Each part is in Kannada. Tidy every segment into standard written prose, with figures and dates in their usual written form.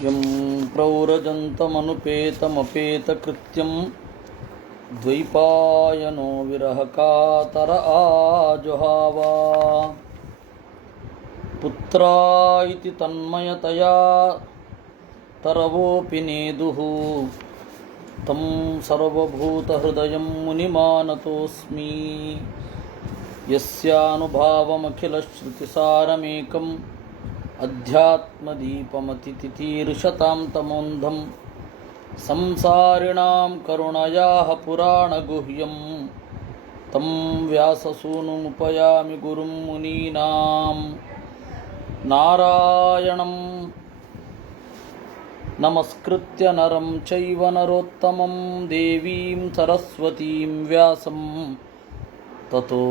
यं प्रव्रजन्तमनुपेतमपेतकृत्यं द्वैपायनो विरहकातर आजुहावा पुत्रा इति तन्मयतया तरवोऽपि नेदुः तं सर्वभूतहृदयं मुनिमानतोऽस्मि यस्यानुभावमखिलश्रुतिसारमेकम् अध्यात्मदीपमतितितीर्षतां तमोन्धं संसारिणां करुणयाः पुराणगुह्यं तं व्याससूनुमुपयामि गुरुं मुनीनां नारायणं नमस्कृत्य नरं चैव नरोत्तमं देवीं सरस्वतीं व्यासं ततो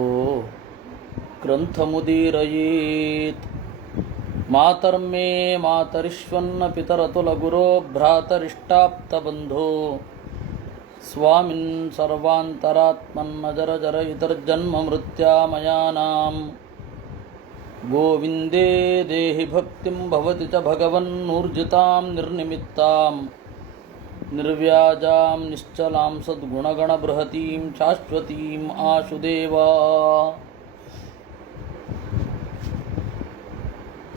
ग्रन्थमुदीरयेत्। मातर्मे मातरिष्वन्न पितरतुलगुरो भ्रातरिष्टाप्तबन्धो स्वामिन् सर्वान्तरात्मन्नजरजरयितर्जन्ममृत्यामयानां गोविन्दे देहि भक्तिं भवति च भगवन्नूर्जितां निर्निमित्तां निर्व्याजां निश्चलां सद्गुणगणबृहतीं शाश्वतीम् आशुदेवा।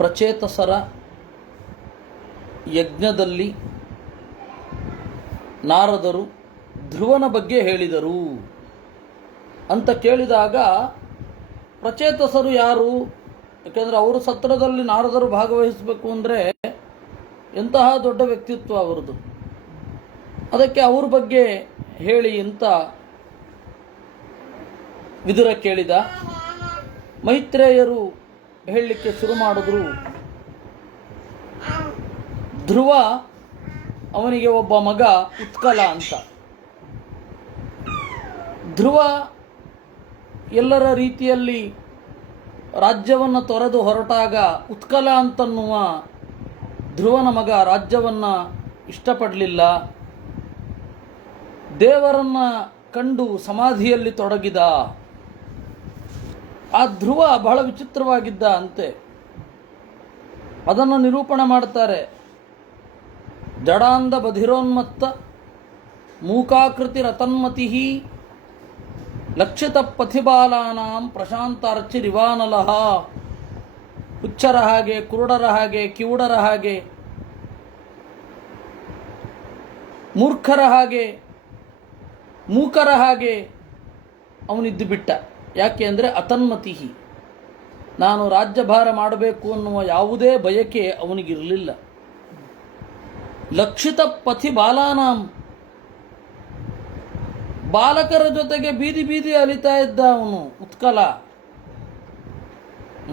ಪ್ರಚೇತಸರ ಯಜ್ಞದಲ್ಲಿ ನಾರದರು ಧ್ರುವನ ಬಗ್ಗೆ ಹೇಳಿದರು ಅಂತ ಕೇಳಿದಾಗ ಪ್ರಚೇತಸರು ಯಾರು? ಯಾಕೆಂದರೆ ಅವರು ಸತ್ರದಲ್ಲಿ ನಾರದರು ಭಾಗವಹಿಸಬೇಕು ಅಂದರೆ ಎಂತಹ ದೊಡ್ಡ ವ್ಯಕ್ತಿತ್ವ ಅವರದು. ಅದಕ್ಕೆ ಅವ್ರ ಬಗ್ಗೆ ಹೇಳಿ ಅಂತ ವಿದುರ ಕೇಳಿದ. ಮೈತ್ರೇಯರು ಹೇಳಲಿಕ್ಕೆ ಶುರು ಮಾಡಿದ್ರು. ಧ್ರುವ ಅವನಿಗೆ ಒಬ್ಬ ಮಗ ಉತ್ಕಲ ಅಂತ. ಧ್ರುವ ಎಲ್ಲರ ರೀತಿಯಲ್ಲಿ ರಾಜ್ಯವನ್ನು ತೊರೆದು ಹೊರಟಾಗ ಉತ್ಕಲ ಅಂತನ್ನುವ ಧ್ರುವನ ಮಗ ರಾಜ್ಯವನ್ನು ಇಷ್ಟಪಡಲಿಲ್ಲ. ದೇವರನ್ನು ಕಂಡು ಸಮಾಧಿಯಲ್ಲಿ ತೊಡಗಿದ. ಆ ಧ್ರುವ ಬಹಳ ವಿಚಿತ್ರವಾಗಿದ್ದ ಅಂತೆ. ಅದನ್ನು ನಿರೂಪಣೆ ಮಾಡ್ತಾರೆ. ಜಡಾಂಧ ಬಧಿರೋನ್ಮತ್ತ ಮೂಕಾಕೃತಿ ರತನ್ಮತಿ ಲಕ್ಷಿತ ಪಥಿಬಾಲಾನಾಂ ಪ್ರಶಾಂತಾರ್ಚಿರಿವಾನಲಃ. ಹುಚ್ಚರ ಹಾಗೆ, ಕುರುಡರ ಹಾಗೆ, ಕಿವುಡರ ಹಾಗೆ, ಮೂರ್ಖರ ಹಾಗೆ, ಮೂಕರ ಹಾಗೆ ಅವನಿದ್ದು ಬಿಟ್ಟ. ಯಾಕೆ ಅಂದರೆ ಅತನ್ಮತಿ, ನಾನು ರಾಜ್ಯಭಾರ ಮಾಡಬೇಕು ಅನ್ನುವ ಯಾವುದೇ ಬಯಕೆ ಅವನಿಗಿರಲಿಲ್ಲ. ಲಕ್ಷಿತ ಪಥಿ ಬಾಲಾನಾಂ, ಬಾಲಕರ ಜೊತೆಗೆ ಬೀದಿ ಬೀದಿ ಅಲಿತಾ ಇದ್ದ ಅವನು ಉತ್ಕಲ.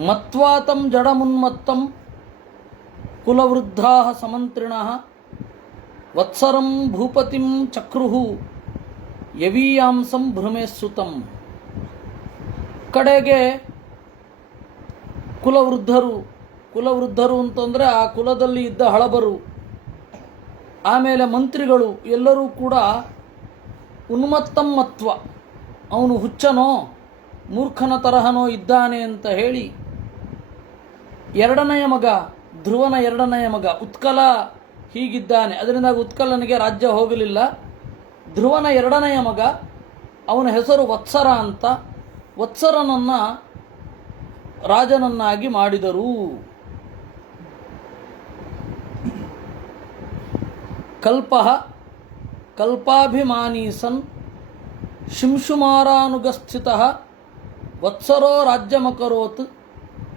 ಮತ್ವಾತಂ ಜಡಮುನ್ಮತ್ತಂ ಕುಲವೃದ್ಧಾ ಸಮಂತ್ರಿಣಃ ವತ್ಸರಂ ಭೂಪತಿಂ ಚಕ್ರುಹು ಯವೀಯಾಂಸಂ ಭ್ರಮೇಸ್ಸುತಂ. ಕಡೆಗೆ ಕುಲವೃದ್ಧರು ಅಂತಂದರೆ ಆ ಕುಲದಲ್ಲಿ ಇದ್ದ ಹಳಬರು, ಆಮೇಲೆ ಮಂತ್ರಿಗಳು ಎಲ್ಲರೂ ಕೂಡ ಉನ್ಮತ್ತಂ ಮತ್ವ, ಅವನು ಹುಚ್ಚನೋ ಮೂರ್ಖನ ತರಹನೋ ಇದ್ದಾನೆ ಅಂತ ಹೇಳಿ ಎರಡನೆಯ ಮಗ, ಧ್ರುವನ ಎರಡನೆಯ ಮಗ ಉತ್ಕಲ ಹೀಗಿದ್ದಾನೆ, ಅದರಿಂದಾಗಿ ಉತ್ಕಲನಿಗೆ ರಾಜ್ಯ ಹೋಗಲಿಲ್ಲ. ಧ್ರುವನ ಎರಡನೆಯ ಮಗ, ಅವನ ಹೆಸರು ವತ್ಸರ ಅಂತ, ವತ್ಸರನನ್ನು ರಾಜನನ್ನಾಗಿ ಮಾಡಿದರು. ಕಲ್ಪಃ ಕಲ್ಪಾಭಿಮಾನಿ ಸನ್ ಶಿಂಶುಮಾರಾನುಗಸ್ಥಿತಃ ವತ್ಸರೋ ರಾಜ್ಯಮಕರೋತ್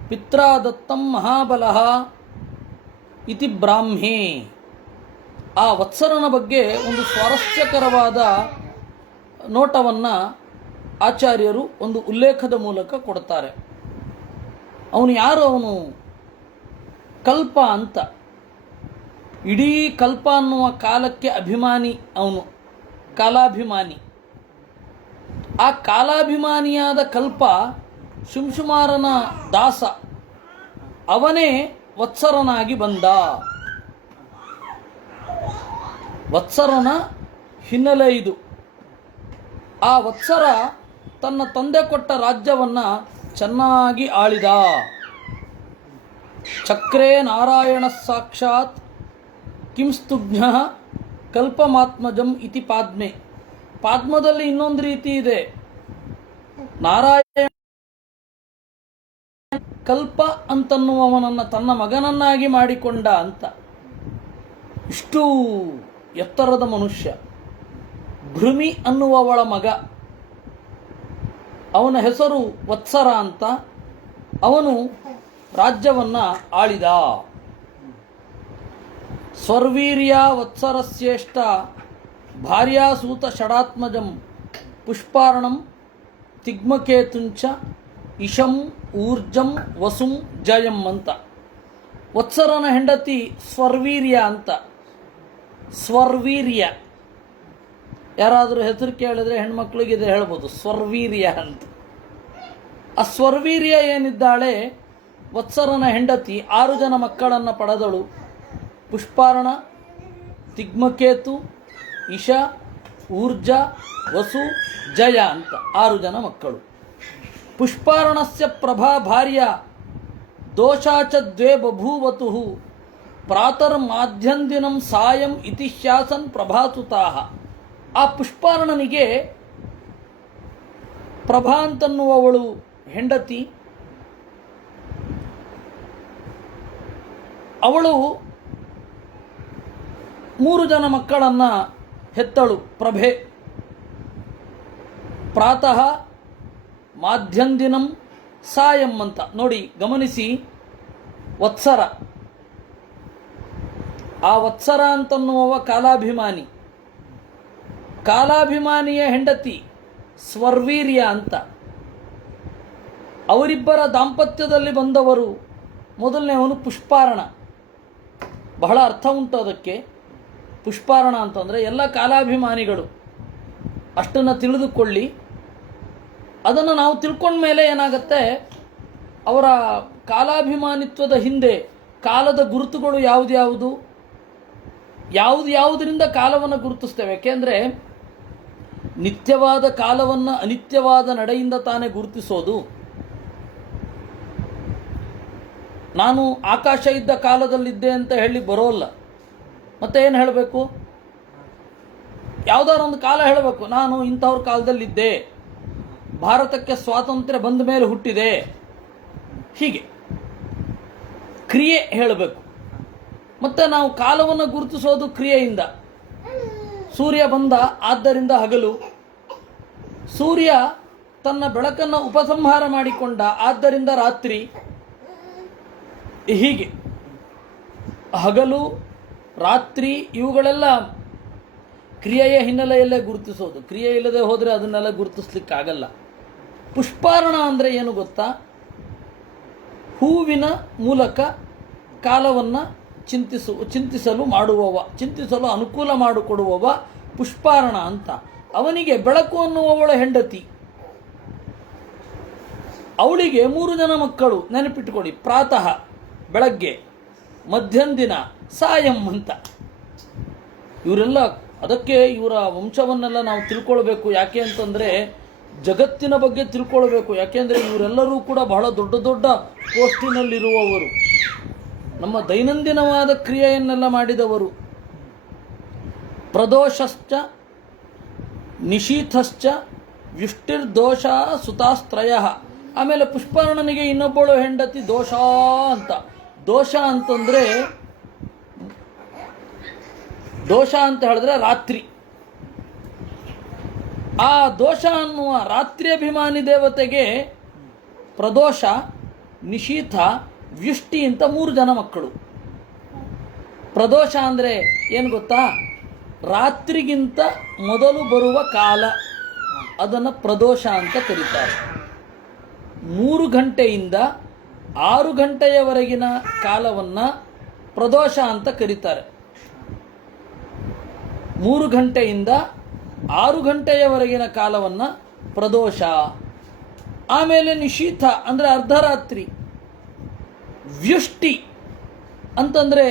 ಪಿತ್ರಾದತ್ತಂ ಮಹಾಬಲಃ ಇತಿ ಬ್ರಾಹ್ಮೇ. ಆ ವತ್ಸರನ ಬಗ್ಗೆ ಒಂದು ಸ್ವಾರಸ್ಯಕರವಾದ ನೋಟವನ್ನು ಆಚಾರ್ಯರು ಒಂದು ಉಲ್ಲೇಖದ ಮೂಲಕ ಕೊಡ್ತಾರೆ. ಅವನು ಯಾರು? ಅವನು ಕಲ್ಪ ಅಂತ. ಇಡೀ ಕಲ್ಪ ಅನ್ನುವ ಕಾಲಕ್ಕೆ ಅಭಿಮಾನಿ ಅವನು, ಕಾಲಾಭಿಮಾನಿ. ಆ ಕಾಲಾಭಿಮಾನಿಯಾದ ಕಲ್ಪ ಶಿಂಶುಮಾರನ ದಾಸ, ಅವನೇ ವತ್ಸರನಾಗಿ ಬಂದ. ವತ್ಸರನ ಹಿನ್ನೆಲೆ ಇದು. ಆ ವತ್ಸರ ತನ್ನ ತಂದೆ ಕೊಟ್ಟ ರಾಜ್ಯವನ್ನು ಚೆನ್ನಾಗಿ ಆಳಿದ. ಚಕ್ರೇ ನಾರಾಯಣ ಸಾಕ್ಷಾತ್ ಕಿಂಸ್ತುಜ್ಞ ಕಲ್ಪಮಾತ್ಮಜಂ ಇತಿ ಪಾದ್ಮೆ. ಪಾದ್ಮದಲ್ಲಿ ಇನ್ನೊಂದು ರೀತಿ ಇದೆ. ನಾರಾಯಣ ಕಲ್ಪ ಅಂತನ್ನುವವನನ್ನು ತನ್ನ ಮಗನನ್ನಾಗಿ ಮಾಡಿಕೊಂಡ ಅಂತ. ಇಷ್ಟು ಎತ್ತರದ ಮನುಷ್ಯ. ಭೃಮಿ ಅನ್ನುವವಳ ಮಗ, ಅವನ ಹೆಸರು ವತ್ಸರ ಅಂತ. ಅವನು ರಾಜ್ಯವನ್ನು ಆಳಿದ. ಸ್ವರ್ವೀರ್ಯ ವತ್ಸರಸ್ಯೇಷ್ಟ ಭಾರ್ಯಾಸೂತ ಷಡಾತ್ಮಜಂ ಪುಷ್ಪಾರ್ಣಂ ತಿಗ್ಮಕೇತುಂಚ ಇಶಂ ಊರ್ಜಂ ವಸುಂ ಜಯಂ ಅಂತ. ವತ್ಸರನ ಹೆಂಡತಿ ಸ್ವರ್ವೀರ್ಯ ಅಂತ. ಸ್ವರ್ವೀರ್ಯ ಯಾರಾದರೂ ಹೆಸರು ಕೇಳಿದ್ರೆ ಹೆಣ್ಮಕ್ಳಿಗೆ ಇದು ಹೇಳ್ಬೋದು, ಸ್ವರ್ವೀರ್ಯ ಅಂತ. ಆ ಸ್ವರ್ವೀರ್ಯ ಏನಿದ್ದಾಳೆ, ವತ್ಸರನ ಹೆಂಡತಿ 6 ಜನ ಮಕ್ಕಳನ್ನು ಪಡೆದಳು. ಪುಷ್ಪಾರ್ಣ, ತಿಗ್ಮಕೇತು, ಇಶ, ಊರ್ಜ, ವಸು, ಜಯ ಅಂತ 6 ಜನ ಮಕ್ಕಳು. ಪುಷ್ಪಾರ್ಣಸ್ಯ ಪ್ರಭಾ ಭಾರ್ಯ ದೋಷಾಚ ದ್ವೇ ಬಭೂವತುಃ ಪ್ರಾತರ್ಮಾಧ್ಯಂದಿನಂ ಸಾಯಂ ಇತಿಶ್ಯಾಸನ್ ಪ್ರಭಾಸುತಾಃ. ಆ ಪುಷ್ಪಾರ್ಣನಿಗೆ ಪ್ರಭಾ ಅಂತನ್ನುವವಳು ಹೆಂಡತಿ. ಅವಳು 3 ಜನ ಮಕ್ಕಳನ್ನು ಹೆತ್ತಳು. ಪ್ರಭೆ. ಪ್ರಾತಃ ಮಾಧ್ಯಂದಿನಂ ಸಾಯಂ ಅಂತ. ನೋಡಿ, ಗಮನಿಸಿ, ವತ್ಸರ, ಆ ವತ್ಸರ ಅಂತನ್ನುವ ಕಾಲಾಭಿಮಾನಿ, ಕಾಲಾಭಿಮಾನಿಯ ಹೆಂಡತಿ ಸ್ವರ್ವೀರ್ಯ ಅಂತ. ಅವರಿಬ್ಬರ ದಾಂಪತ್ಯದಲ್ಲಿ ಬಂದವರು ಮೊದಲನೇವನು ಪುಷ್ಪಾರ್ಣ. ಬಹಳ ಅರ್ಥ ಉಂಟು ಅದಕ್ಕೆ. ಪುಷ್ಪಾರ್ಣ ಅಂತಂದರೆ ಎಲ್ಲ ಕಾಲಾಭಿಮಾನಿಗಳು ಅಷ್ಟನ್ನು ತಿಳಿದುಕೊಳ್ಳಿ. ಅದನ್ನು ನಾವು ತಿಳ್ಕೊಂಡ ಮೇಲೆ ಏನಾಗುತ್ತೆ, ಅವರ ಕಾಲಾಭಿಮಾನಿತ್ವದ ಹಿಂದೆ ಕಾಲದ ಗುರುತುಗಳು ಯಾವುದರಿಂದ ಕಾಲವನ್ನು ಗುರುತಿಸ್ತೇವೆ. ಯಾಕೆಂದರೆ ನಿತ್ಯವಾದ ಕಾಲವನ್ನು ಅನಿತ್ಯವಾದ ನಡೆಯಿಂದ ತಾನೇ ಗುರುತಿಸೋದು. ನಾನು ಆಕಾಶ ಇದ್ದ ಕಾಲದಲ್ಲಿದ್ದೆ ಅಂತ ಹೇಳಿ ಬರೋಲ್ಲ. ಮತ್ತೆ ಏನು ಹೇಳಬೇಕು? ಯಾವುದಾದ್ರು ಒಂದು ಕಾಲ ಹೇಳಬೇಕು. ನಾನು ಇಂಥವ್ರ ಕಾಲದಲ್ಲಿದ್ದೆ, ಭಾರತಕ್ಕೆ ಸ್ವಾತಂತ್ರ್ಯ ಬಂದ ಮೇಲೆ ಹುಟ್ಟಿದೆ, ಹೀಗೆ ಕ್ರಿಯೆ ಹೇಳಬೇಕು. ಮತ್ತು ನಾವು ಕಾಲವನ್ನು ಗುರುತಿಸೋದು ಕ್ರಿಯೆಯಿಂದ. ಸೂರ್ಯ ಬಂದ, ಆದ್ದರಿಂದ ಹಗಲು. ಸೂರ್ಯ ತನ್ನ ಬೆಳಕನ್ನು ಉಪಸಂಹಾರ ಮಾಡಿಕೊಂಡ, ಆದ್ದರಿಂದ ರಾತ್ರಿ. ಹೀಗೆ ಹಗಲು, ರಾತ್ರಿ ಇವುಗಳೆಲ್ಲ ಕ್ರಿಯೆಯ ಹಿನ್ನೆಲೆಯಲ್ಲೇ ಗುರುತಿಸೋದು. ಕ್ರಿಯೆ ಇಲ್ಲದೆ ಹೋದರೆ ಅದನ್ನೆಲ್ಲ ಗುರುತಿಸ್ಲಿಕ್ಕಾಗಲ್ಲ. ಪುಷ್ಪಾರ್ಣ ಅಂದರೆ ಏನು ಗೊತ್ತಾ? ಹೂವಿನ ಮೂಲಕ ಕಾಲವನ್ನು ಚಿಂತಿಸಲು ಅನುಕೂಲ ಮಾಡಿಕೊಡುವವ ಪುಷ್ಪಾರ್ಣ ಅಂತ. ಅವನಿಗೆ ಬೆಳಕು ಅನ್ನುವವಳ ಹೆಂಡತಿ. ಅವಳಿಗೆ 3 ಜನ ಮಕ್ಕಳು. ನೆನಪಿಟ್ಟುಕೊಳ್ಳಿ, ಪ್ರಾತಃ ಬೆಳಗ್ಗೆ, ಮಧ್ಯಂದಿನ, ಸಾಯಂ ಅಂತ. ಇವರೆಲ್ಲ, ಅದಕ್ಕೆ ಇವರ ವಂಶವನ್ನೆಲ್ಲ ನಾವು ತಿಳ್ಕೊಳ್ಬೇಕು. ಯಾಕೆ ಅಂತಂದರೆ ಜಗತ್ತಿನ ಬಗ್ಗೆ ತಿಳ್ಕೊಳ್ಬೇಕು. ಯಾಕೆಂದರೆ ಇವರೆಲ್ಲರೂ ಕೂಡ ಬಹಳ ದೊಡ್ಡ ದೊಡ್ಡ ಪೋಸ್ಟಿನಲ್ಲಿರುವವರು, ನಮ್ಮ ದೈನಂದಿನವಾದ ಕ್ರಿಯೆಯನ್ನೆಲ್ಲ ಮಾಡಿದವರು. ಪ್ರದೋಷಶ್ಚ ನಿಶೀಥಶ್ಚ ವ್ಯುಷ್ಟಿರ್ದೋಷ ಸುತಾಸ್ತ್ರಯ. ಆಮೇಲೆ ಪುಷ್ಪಾರ್ಣನಿಗೆ ಇನ್ನೊಬ್ಬಳು ಹೆಂಡತಿ ದೋಷ ಅಂತ. ದೋಷ ಅಂತಂದರೆ, ದೋಷ ಅಂತ ಹೇಳಿದ್ರೆ ರಾತ್ರಿ. ಆ ದೋಷ ಅನ್ನುವ ರಾತ್ರಿಯಭಿಮಾನಿ ದೇವತೆಗೆ ಪ್ರದೋಷ, ನಿಶೀಥ, ವ್ಯುಷ್ಟಿ ಅಂತ 3 ಜನ ಮಕ್ಕಳು. ಪ್ರದೋಷ ಅಂದರೆ ಏನು ಗೊತ್ತಾ? ರಾತ್ರಿಗಿಂತ ಮೊದಲು ಬರುವ ಕಾಲ, ಅದನ್ನು ಪ್ರದೋಷ ಅಂತ ಕರೀತಾರೆ. 3 ಗಂಟೆಯಿಂದ 6 ಗಂಟೆಯವರೆಗಿನ ಕಾಲವನ್ನು ಪ್ರದೋಷ ಅಂತ ಕರೀತಾರೆ. 3 ಗಂಟೆಯಿಂದ 6 ಗಂಟೆಯವರೆಗಿನ ಕಾಲವನ್ನು ಪ್ರದೋಷ. ಆಮೇಲೆ ನಿಶೀಥ ಅಂದರೆ ಅರ್ಧರಾತ್ರಿ. ವ್ಯುಷ್ಟಿ ಅಂತಂದರೆ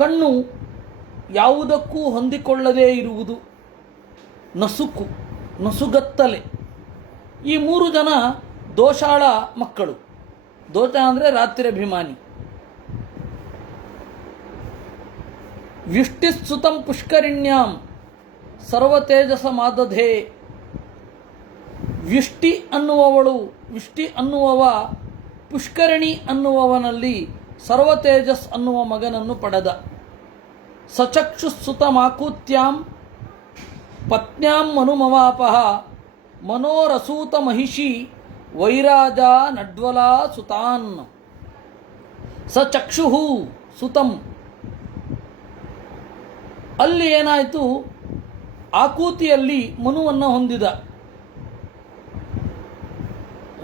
ಕಣ್ಣು ಯಾವುದಕ್ಕೂ ಹೊಂದಿಕೊಳ್ಳದೇ ಇರುವುದು, ನಸುಗತ್ತಲೆ. ಈ 3 ಜನ ದೋಷಾಳ ಮಕ್ಕಳು. ದೋಷ ಅಂದರೆ ರಾತ್ರಿ ಅಭಿಮಾನಿ. ವ್ಯುಷ್ಟಿಸ್ತುತಂ ಪುಷ್ಕರಿಣ್ಯಾಂ ಸರ್ವತೇಜಸ ಮಾದಧೆ. ವ್ಯುಷ್ಟಿ ಅನ್ನುವವ ಪುಷ್ಕರಣಿ ಅನ್ನುವವನಲ್ಲಿ ಸರ್ವತೇಜಸ್ ಅನ್ನುವ ಮಗನನ್ನು ಪಡೆದ. ಸಚಕ್ಷುಸ್ತುತಮಾಕೂತ್ಯಾಂ ಪತ್ನ್ಯಾಂ ಮನುಮವಾಪಃ ಮನೋರಸೂತ ಮಹಿಷಿ ವೈರಾಜ ನಡ್ವಲಾ ಸುತಾನ್. ಸಚಕ್ಷು ಸುತಂ, ಅಲ್ಲಿ ಏನಾಯಿತು, ಆಕೂತಿಯಲ್ಲಿ ಮನುವನ್ನು ಹೊಂದಿದ.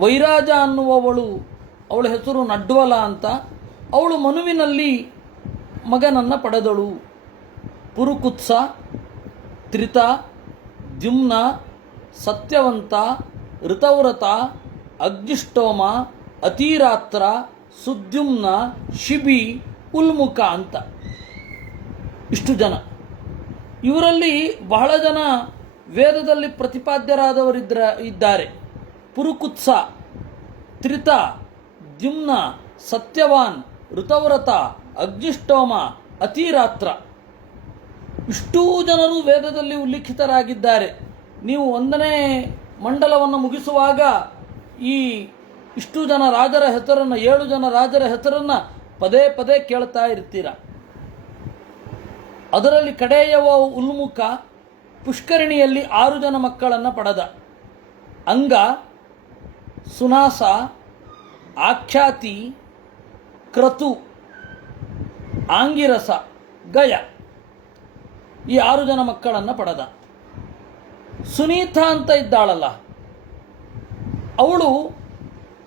ವೈರಾಜ ಅನ್ನುವವಳು, ಅವಳ ಹೆಸರು ನಡ್ವಲ ಅಂತ, ಅವಳು ಮನುವಿನಲ್ಲಿ ಮಗನನ್ನು ಪಡೆದಳು. ಪುರುಕುತ್ಸ, ತ್ರಿತ, ದ್ಯುಮ್ನ, ಸತ್ಯವಂತ, ಋತವ್ರತ, ಅಗ್ನಿಷ್ಟೋಮ, ಅತಿರಾತ್ರ, ಸುದ್ಯುಮ್ನ, ಶಿಬಿ, ಉಲ್ಮುಖ ಅಂತ ಇಷ್ಟು ಜನ. ಇವರಲ್ಲಿ ಬಹಳ ಜನ ವೇದದಲ್ಲಿ ಇದ್ದಾರೆ. ಪುರುಕುತ್ಸ, ತ್ರಿತ, ದ್ಯುಮ್ನ, ಸತ್ಯವಾನ್, ಋತವ್ರತ, ಅಗ್ನಿಷ್ಟೋಮ, ಅತಿರಾತ್ರ, ಇಷ್ಟೂ ಜನರು ವೇದದಲ್ಲಿ ಉಲ್ಲೇಖಿತರಾಗಿದ್ದಾರೆ. ನೀವು 1ನೇ ಮಂಡಲವನ್ನು ಮುಗಿಸುವಾಗ ಈ ಇಷ್ಟು ಜನ ರಾಜರ ಹೆಸರನ್ನು, 7 ಜನ ರಾಜರ ಹೆಸರನ್ನು ಪದೇ ಪದೇ ಕೇಳ್ತಾ ಇರ್ತೀರ. ಅದರಲ್ಲಿ ಕಡೆಯವ ಉಲ್ಮುಖ ಪುಷ್ಕರಿಣಿಯಲ್ಲಿ 6 ಜನ ಮಕ್ಕಳನ್ನು ಪಡೆದ. ಅಂಗ, ಸುನಾಸ, ಆಖ್ಯಾತಿ, ಕ್ರತು, ಆಂಗಿರಸ, ಗಯ, ಈ 6 ಜನ ಮಕ್ಕಳನ್ನು ಪಡೆದ. ಸುನೀತ ಅಂತ ಇದ್ದಾಳಲ್ಲ, ಅವಳು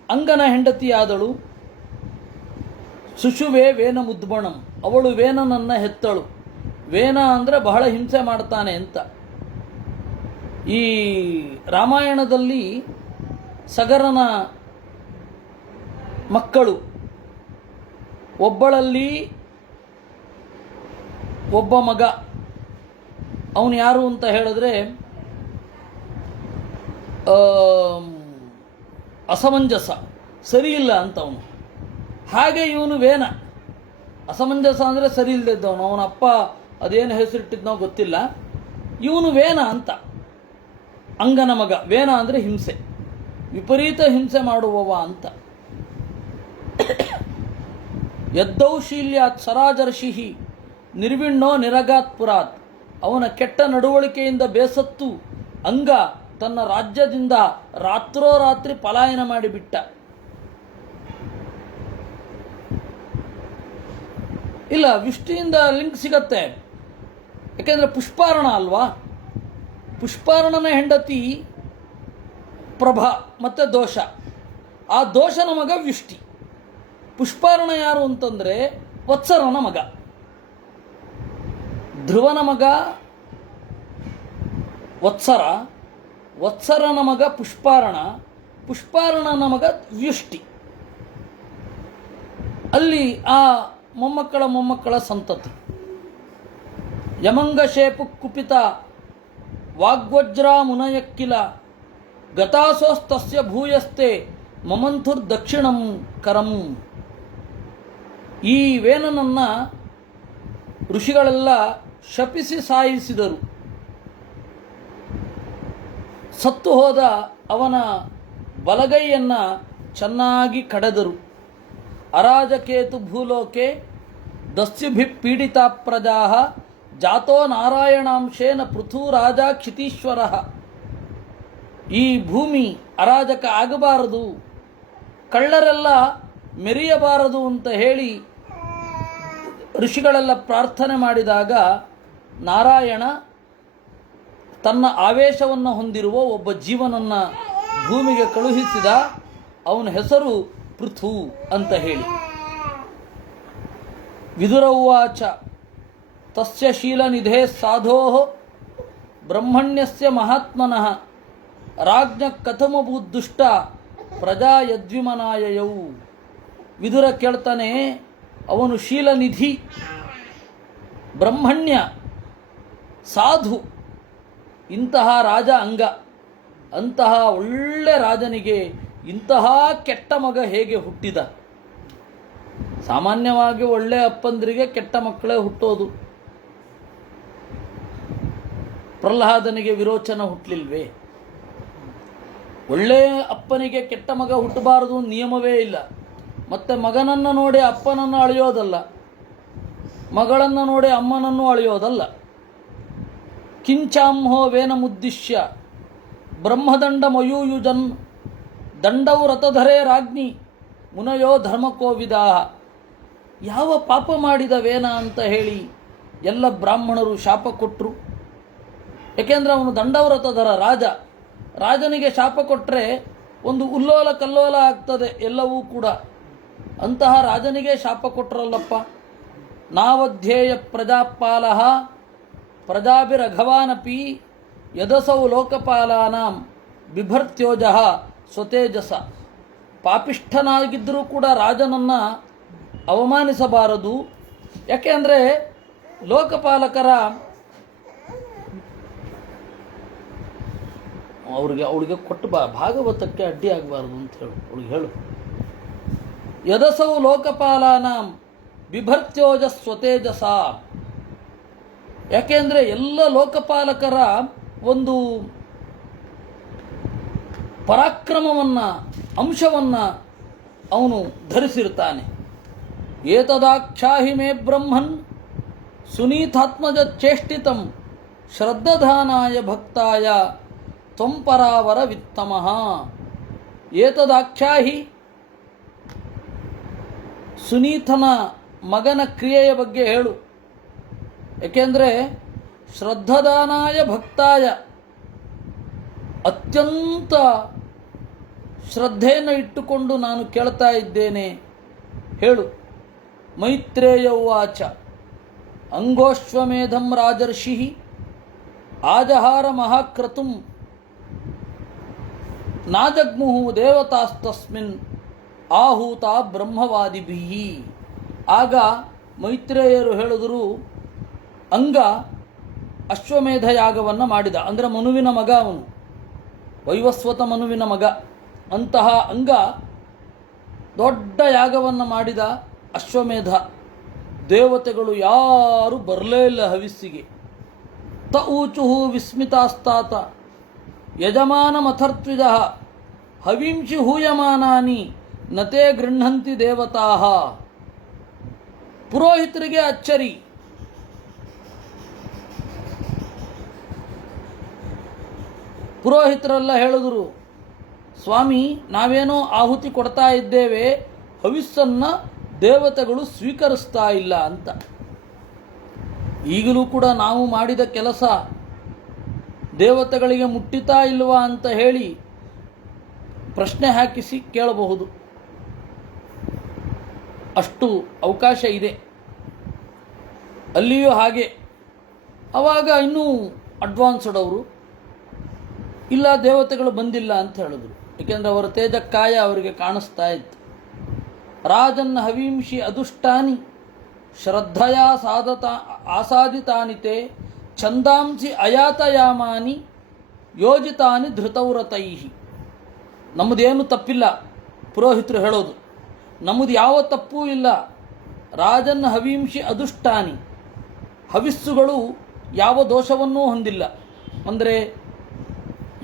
ಅಂಗನ ಹೆಂಡತಿಯಾದಳು. ಸುಷುವೆ ವೇನ ಮುದ್ಬಣಂ, ಅವಳು ವೇನನನ್ನು ಹೆತ್ತಳು. ವೇನ ಅಂದರೆ ಬಹಳ ಹಿಂಸೆ ಮಾಡ್ತಾನೆ ಅಂತ. ಈ ರಾಮಾಯಣದಲ್ಲಿ ಸಗರನ ಮಕ್ಕಳು, ಒಬ್ಬಳಲ್ಲಿ ಒಬ್ಬ ಮಗ, ಅವನು ಯಾರು ಅಂತ ಹೇಳಿದ್ರೆ ಅಸಮಂಜಸ, ಸರಿಯಿಲ್ಲ ಅಂತವನು. ಹಾಗೆ ಇವನು ವೇನ, ಅಸಮಂಜಸ ಅಂದರೆ ಸರಿ ಇಲ್ಲದಿದ್ದವನು. ಅವನ ಅಪ್ಪ ಅದೇನು ಹೆಸರಿಟ್ಟಿದ್ನೋ ಗೊತ್ತಿಲ್ಲ. ಇವನು ವೇನ ಅಂತ, ಅಂಗನ ಮಗ. ವೇನ ಅಂದರೆ ಹಿಂಸೆ, ವಿಪರೀತ ಹಿಂಸೆ ಮಾಡುವವ ಅಂತ. ಯದ್ದೌಶೀಲ್ಯಾತ್ ಸರಾಜರ್ಷಿ ನಿರ್ವಿಣ್ಣೋ ನಿರಗಾತ್ ಪುರಾತ್. ಅವನ ಕೆಟ್ಟ ನಡವಳಿಕೆಯಿಂದ ಬೇಸತ್ತು ಅಂಗ ತನ್ನ ರಾಜ್ಯದಿಂದ ರಾತ್ರೋರಾತ್ರಿ ಪಲಾಯನ ಮಾಡಿಬಿಟ್ಟ. ಇಲ್ಲ, ವಿಷ್ಟಿಯಿಂದ ಲಿಂಕ್ ಸಿಗತ್ತೆ, ಯಾಕೆಂದರೆ ಪುಷ್ಪಾರ್ಣ ಅಲ್ವಾ. ಪುಷ್ಪಾರ್ಣನ ಹೆಂಡತಿ ಪ್ರಭಾ ಮತ್ತು ದೋಷ. ಆ ದೋಷನ ಮಗ ವ್ಯುಷ್ಟಿ. ಪುಷ್ಪಾರ್ಣ ಯಾರು ಅಂತಂದರೆ ವತ್ಸರನ ಮಗ. ಧ್ರುವನ ಮಗ ವತ್ಸರ, ವತ್ಸರನ ಮಗ ಪುಷ್ಪಾರ್ಣ, ಪುಷ್ಪಾರ್ಣನ ಮಗ ವ್ಯುಷ್ಟಿ. ಅಲ್ಲಿ ಆ ಮೊಮ್ಮಕ್ಕಳ ಸಂತತಿ. ಯಮಂಗಶೇಪು ಕುಪಿತ ವಾಗ್ವಜ್ರ ಮುನಯಕ್ಕಿಲ ಗತಾಸೋಸ್ತಸ್ಯ ಭೂಯಸ್ತೆ ಮಮಂಥುರ್ ದಕ್ಷಿಣಂ ಕರಂ. ಈ ವೇನನನ್ನು ಋಷಿಗಳೆಲ್ಲ ಶಪಿಸಿ ಸಾಯಿಸಿದರು. ಸತ್ತು ಹೋದ ಅವನ ಬಲಗೈಯನ್ನು ಚೆನ್ನಾಗಿ ಕಡೆದರು. ಅರಾಜಕೇತು ಭೂಲೋಕೆ ದಸ್ಯುಭಿ ಪೀಡಿತಾ ಪ್ರಜಾ ಜಾತೋ ನಾರಾಯಣಾಂಶೇನ ಪೃಥು ರಾಜ ಕ್ಷಿತೀಶ್ವರ. ಈ ಭೂಮಿ ಅರಾಜಕ ಆಗಬಾರದು, ಕಳ್ಳರೆಲ್ಲ ಮೆರೆಯಬಾರದು ಅಂತ ಹೇಳಿ ಋಷಿಗಳೆಲ್ಲ ಪ್ರಾರ್ಥನೆ ಮಾಡಿದಾಗ ನಾರಾಯಣ ತನ್ನ ಆವೇಶವನ್ನು ಹೊಂದಿರುವ ಒಬ್ಬ ಜೀವನನ್ನು ಭೂಮಿಗೆ ಕಳುಹಿಸಿದ. ಅವನ ಹೆಸರು ಪೃಥು ಅಂತ ಹೇಳಿ. ವಿದುರ ಉವಾಚ ತಸ್ಯ ಶೀಲನಿಧೇ ಸಾಧೋ ಬ್ರಹ್ಮಣ್ಯಸ್ಯ ಮಹಾತ್ಮನಃ ರಾಜ್ಞ ಕಥಮಭೂದುಷ್ಟ ಪ್ರಜಾ ಯದ್ವಿಮನಾಯಯೌ. ವಿದುರ ಕೇಳ್ತಾನೆ, ಅವನು ಶೀಲನಿಧಿ, ಬ್ರಹ್ಮಣ್ಯ, ಸಾಧು, ಇಂತಹ ರಾಜ ಅಂಗ. ಅಂತಹ ಒಳ್ಳೆ ರಾಜನಿಗೆ ಇಂತಹ ಕೆಟ್ಟ ಮಗ ಹೇಗೆ ಹುಟ್ಟಿದ? ಸಾಮಾನ್ಯವಾಗಿ ಒಳ್ಳೆ ಅಪ್ಪಂದರಿಗೆ ಕೆಟ್ಟ ಮಕ್ಕಳೇ ಹುಟ್ಟೋದು. ಪ್ರಹ್ಲಾದನಿಗೆ ವಿರೋಚನ ಹುಟ್ಟಲಿಲ್ವೇ? ಒಳ್ಳೆಯ ಅಪ್ಪನಿಗೆ ಕೆಟ್ಟ ಮಗ ಹುಟ್ಟಬಾರದು ನಿಯಮವೇ ಇಲ್ಲ. ಮತ್ತೆ ಮಗನನ್ನು ನೋಡಿ ಅಪ್ಪನನ್ನು ಅಳೆಯೋದಲ್ಲ, ಮಗಳನ್ನು ನೋಡಿ ಅಮ್ಮನನ್ನು ಅಳೆಯೋದಲ್ಲ. ಕಿಂಚಾಂಹೋ ವೇನಮುದ್ದಿಶ್ಯ ಬ್ರಹ್ಮದಂಡ ಮಯೂಯುಜನ್ ದಂಡವು ರಥಧರೇ ರಾಜ್ಞಿ ಮುನಯೋ ಧರ್ಮಕೋವಿದಾಹ. ಯಾವ ಪಾಪ ಮಾಡಿದ ವೇನ ಅಂತ ಹೇಳಿ ಎಲ್ಲ ಬ್ರಾಹ್ಮಣರು ಶಾಪ ಕೊಟ್ಟರು. ಏಕೆಂದರೆ ಅವನು ದಂಡವ್ರತಧರ ರಾಜ. ರಾಜನಿಗೆ ಶಾಪ ಕೊಟ್ಟರೆ ಒಂದು ಉಲ್ಲೋಲ ಕಲ್ಲೋಲ ಆಗ್ತದೆ ಎಲ್ಲವೂ ಕೂಡ. ಅಂತಹ ರಾಜನಿಗೆ ಶಾಪ ಕೊಟ್ಟರಲ್ಲಪ್ಪ. ನಾವಧ್ಯೇಯ ಪ್ರಜಾಪಾಲ ಪ್ರಜಾಭಿರಘವಾನಪಿ ಯದಸೌ ಲೋಕಪಾಲಾನಾಂ ಬಿಭರ್ತ್ಯೋಜ ಸ್ವತೇಜಸ. ಪಾಪಿಷ್ಠನಾಗಿದ್ದರೂ ಕೂಡ ರಾಜನನ್ನು ಅವಮಾನಿಸಬಾರದು. ಯಾಕೆಂದರೆ ಲೋಕಪಾಲಕರ ಅವಳಿಗೆ ಕೊಟ್ಟು ಭಾಗವತಕ್ಕೆ ಅಡ್ಡಿ ಆಗಬಾರ್ದು ಅಂತ ಹೇಳು, ಅವಳಿಗೆ ಹೇಳು. ಯದಸೌ ಲೋಕಪಾಲಾನಾಂ ಬಿಭರ್ತ್ಯೋಜ ಸ್ವತೇಜಸ. ಯಾಕೆಂದರೆ ಎಲ್ಲ ಲೋಕಪಾಲಕರ ಒಂದು ಪರಾಕ್ರಮವನ್ನು ಅಂಶವನ್ನು ಅವನು ಧರಿಸಿರ್ತಾನೆ. ಏತದಾಕ್ಷಾಹಿ ಮೇ ಬ್ರಹ್ಮನ್ ಸುನೀತಾತ್ಮಜ ಚೇಷ್ಟಿತಂ ಶ್ರದ್ಧಧಾನಾಯ ಭಕ್ತಾಯ ತ್ವಂಪರಾವರ ವಿತ್ತಮಃ. ಏತದಾಕ್ಷಾಹಿ, ಸುನೀತನ ಮಗನ ಕ್ರಿಯೆಯ ಬಗ್ಗೆ ಹೇಳು. ಏಕೆಂದರೆ ಶ್ರದ್ಧದಾನಾಯ ಭಕ್ತಾಯ, ಅತ್ಯಂತ ಶ್ರದ್ಧೆಯನ್ನು ಇಟ್ಟುಕೊಂಡು ನಾನು ಕೇಳ್ತಾ ಇದ್ದೇನೆ, ಹೇಳು. ಮೈತ್ರೇಯ ಉವಾಚ ಅಂಗೋಶ್ವಮೇಧಂ ರಾಜರ್ಷಿ ಆಜಹಾರ ಮಹಾಕ್ರತುಂ ನಾಜಗ್ಮುಹು ದೇವತಾಸ್ತಸ್ಮಿನ್ ಆಹೂತ ಬ್ರಹ್ಮವಾದಿಭಿಹಿ. ಆಗ ಮೈತ್ರೇಯರು ಹೇಳಿದರು, ಅಂಗ ಅಶ್ವಮೇಧ ಯಾಗವನ್ನು ಮಾಡಿದ. ಅಂದರೆ ಮನುವಿನ ಮಗ ಅವನು, ವೈವಸ್ವತ ಮನುವಿನ ಮಗ. ಅಂತಹ ಅಂಗ ದೊಡ್ಡ ಯಾಗವನ್ನು ಮಾಡಿದ, ಅಶ್ವಮೇಧ. ದೇವತೆಗಳು ಯಾರೂ ಬರಲೇ ಇಲ್ಲ ಹವಿಸ್ಸಿಗೆ. ತ ಊಚುಹು ವಿಸ್ಮಿತಾಸ್ತಾತ ಯಜಮಾನಮಥರ್ತ್ವಿಜ ಹವಿಂಶಿ ಹೂಯಮಾನಾನಿ ನತೇ ಗೃಹಂತಿ ದೇವತಾ. ಪುರೋಹಿತರಿಗೆ ಅಚ್ಚರಿ. ಪುರೋಹಿತರೆಲ್ಲ ಹೇಳಿದರು, ಸ್ವಾಮಿ ನಾವೇನೋ ಆಹುತಿ ಕೊಡ್ತಾ ಇದ್ದೇವೆ, ಹವಿಸ್ಸನ್ನು ದೇವತೆಗಳು ಸ್ವೀಕರಿಸ್ತಾ ಇಲ್ಲ ಅಂತ. ಈಗಲೂ ಕೂಡ ನಾವು ಮಾಡಿದ ಕೆಲಸ ದೇವತೆಗಳಿಗೆ ಮುಟ್ಟಿತಾ ಇಲ್ವಾ ಅಂತ ಹೇಳಿ ಪ್ರಶ್ನೆ ಹಾಕಿಸಿ ಕೇಳಬಹುದು. ಅಷ್ಟು ಅವಕಾಶ ಇದೆ ಅಲ್ಲಿಯೂ ಹಾಗೆ. ಆವಾಗ ಇನ್ನೂ ಅಡ್ವಾನ್ಸ್ಡ್ ಅವರು, ಇಲ್ಲ ದೇವತೆಗಳು ಬಂದಿಲ್ಲ ಅಂತ ಹೇಳಿದ್ರು. ಏಕೆಂದರೆ ಅವರ ತೇಜಕ್ಕಾಯ ಅವರಿಗೆ ಕಾಣಿಸ್ತಾ ಇತ್ತು. ರಾಜನ್ ಹವಿಂಶಿ ಅದುಷ್ಟಾನಿ ಶ್ರದ್ಧಯಾ ಆಸಾದಿತಾನಿತೆ ಛಂದಾಂಸಿ ಅಯಾತಯಾಮಾನಿ ಯೋಜಿತಾನಿ ಧೃತವ್ರತೈ. ನಮ್ಮದೇನು ತಪ್ಪಿಲ್ಲ, ಪುರೋಹಿತರು ಹೇಳೋದು, ನಮ್ಮದು ಯಾವ ತಪ್ಪೂ ಇಲ್ಲ. ರಾಜನ್ ಹವಿಂಶಿ ಅದುಷ್ಟಾನಿ, ಹವಿಸ್ಸುಗಳು ಯಾವ ದೋಷವನ್ನೂ ಹೊಂದಿಲ್ಲ. ಅಂದರೆ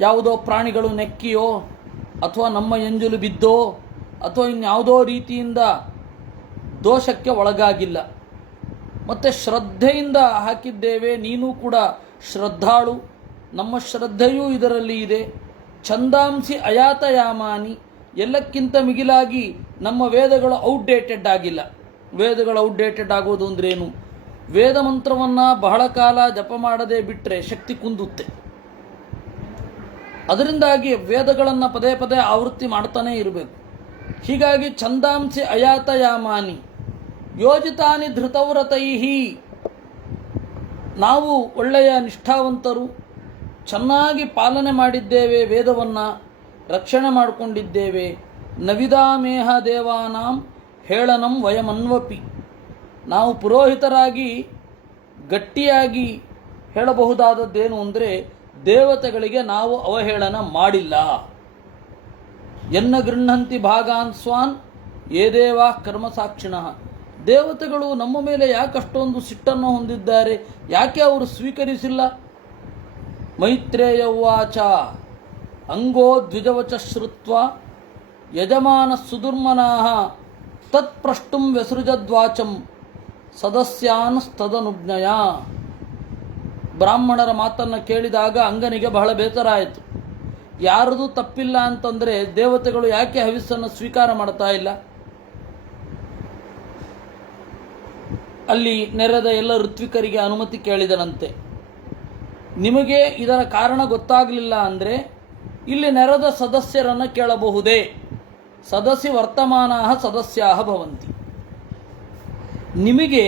ಯಾವುದೋ ಪ್ರಾಣಿಗಳು ನೆಕ್ಕಿಯೋ ಅಥವಾ ನಮ್ಮ ಎಂಜಲು ಬಿದ್ದೋ ಅಥವಾ ಇನ್ಯಾವುದೋ ರೀತಿಯಿಂದ ದೋಷಕ್ಕೆ ಒಳಗಾಗಿಲ್ಲ. ಮತ್ತು ಶ್ರದ್ಧೆಯಿಂದ ಹಾಕಿದ್ದೇವೆ. ನೀನು ಕೂಡ ಶ್ರದ್ಧಾಳು, ನಮ್ಮ ಶ್ರದ್ಧೆಯೂ ಇದರಲ್ಲಿ ಇದೆ. ಛಂದಾಂಸಿ ಅಯಾತಯಾಮಾನಿ, ಎಲ್ಲಕ್ಕಿಂತ ಮಿಗಿಲಾಗಿ ನಮ್ಮ ವೇದಗಳು ಔಟ್ಡೇಟೆಡ್ ಆಗಿಲ್ಲ. ವೇದಗಳು ಔಟ್ಡೇಟೆಡ್ ಆಗೋದು ಅಂದ್ರೇನು? ವೇದ ಮಂತ್ರವನ್ನು ಬಹಳ ಕಾಲ ಜಪ ಮಾಡದೆ ಬಿಟ್ಟರೆ ಶಕ್ತಿ ಕುಂದುತ್ತೆ. ಅದರಿಂದಾಗಿ ವೇದಗಳನ್ನು ಪದೇ ಪದೇ ಆವೃತ್ತಿ ಮಾಡ್ತಾನೇ ಇರಬೇಕು. ಹೀಗಾಗಿ ಛಂದಾಂಸಿ ಅಯಾತಯಾಮಾನಿ ಯೋಜಿತಾನಿ ಧೃತವ್ರತೈಹಿ. ನಾವು ಒಳ್ಳೆಯ ನಿಷ್ಠಾವಂತರು, ಚೆನ್ನಾಗಿ ಪಾಲನೆ ಮಾಡಿದ್ದೇವೆ, ವೇದವನ್ನು ರಕ್ಷಣೆ ಮಾಡಿಕೊಂಡಿದ್ದೇವೆ. ನವಿದಾಮೇಹ ದೇವಾನಾಂ ಹೇಳನಂ ವಯಮನ್ವಪಿ. ನಾವು ಪುರೋಹಿತರಾಗಿ ಗಟ್ಟಿಯಾಗಿ ಹೇಳಬಹುದಾದದ್ದೇನು ಅಂದರೆ, ದೇವತೆಗಳಿಗೆ ನಾವು ಅವಹೇಳನ ಮಾಡಿಲ್ಲ. ಎನ್ನ ಗೃಹಂತಿ ಭಾಗಾನ್ ಸ್ವಾನ್ ಯೇ ದೇವಾ ಕರ್ಮಸಾಕ್ಷಿಣಃ. ದೇವತೆಗಳು ನಮ್ಮ ಮೇಲೆ ಯಾಕಷ್ಟೊಂದು ಸಿಟ್ಟನ್ನು ಹೊಂದಿದ್ದಾರೆ, ಯಾಕೆ ಅವರು ಸ್ವೀಕರಿಸಿಲ್ಲ? ಮೈತ್ರೇಯ ಉವಾಚ ಅಂಗೋ ದ್ವಿಜವಚ ಶ್ರುತ್ವ ಯಜಮಾನ ಸುದುರ್ಮನಾಃ ತತ್ಪ್ರಷ್ಟುಂ ವ್ಯಸೃಜದ್ವಾಚಂ ಸದಸ್ಯಾನ್ ಸ್ತದನುಜ್ಞಯ. ಬ್ರಾಹ್ಮಣರ ಮಾತನ್ನು ಕೇಳಿದಾಗ ಅಂಗನಿಗೆ ಬಹಳ ಬೇಸರ ಆಯಿತು. ಯಾರದೂ ತಪ್ಪಿಲ್ಲ ಅಂತಂದರೆ ದೇವತೆಗಳು ಯಾಕೆ ಹವಿಸ್ಸನ್ನು ಸ್ವೀಕಾರ ಮಾಡ್ತಾ ಇಲ್ಲ? ಅಲ್ಲಿ ನೆರೆದ ಎಲ್ಲ ಋತ್ವಿಕರಿಗೆ ಅನುಮತಿ ಕೇಳಿದನಂತೆ. ನಿಮಗೆ ಇದರ ಕಾರಣ ಗೊತ್ತಾಗಲಿಲ್ಲ ಅಂದರೆ ಇಲ್ಲಿ ನೆರೆದ ಸದಸ್ಯರನ್ನು ಕೇಳಬಹುದೇ? ಸದಸ್ಯ ವರ್ತಮಾನಃ ಸದಸ್ಯಾಹ ಭವಂತಿ. ನಿಮಗೆ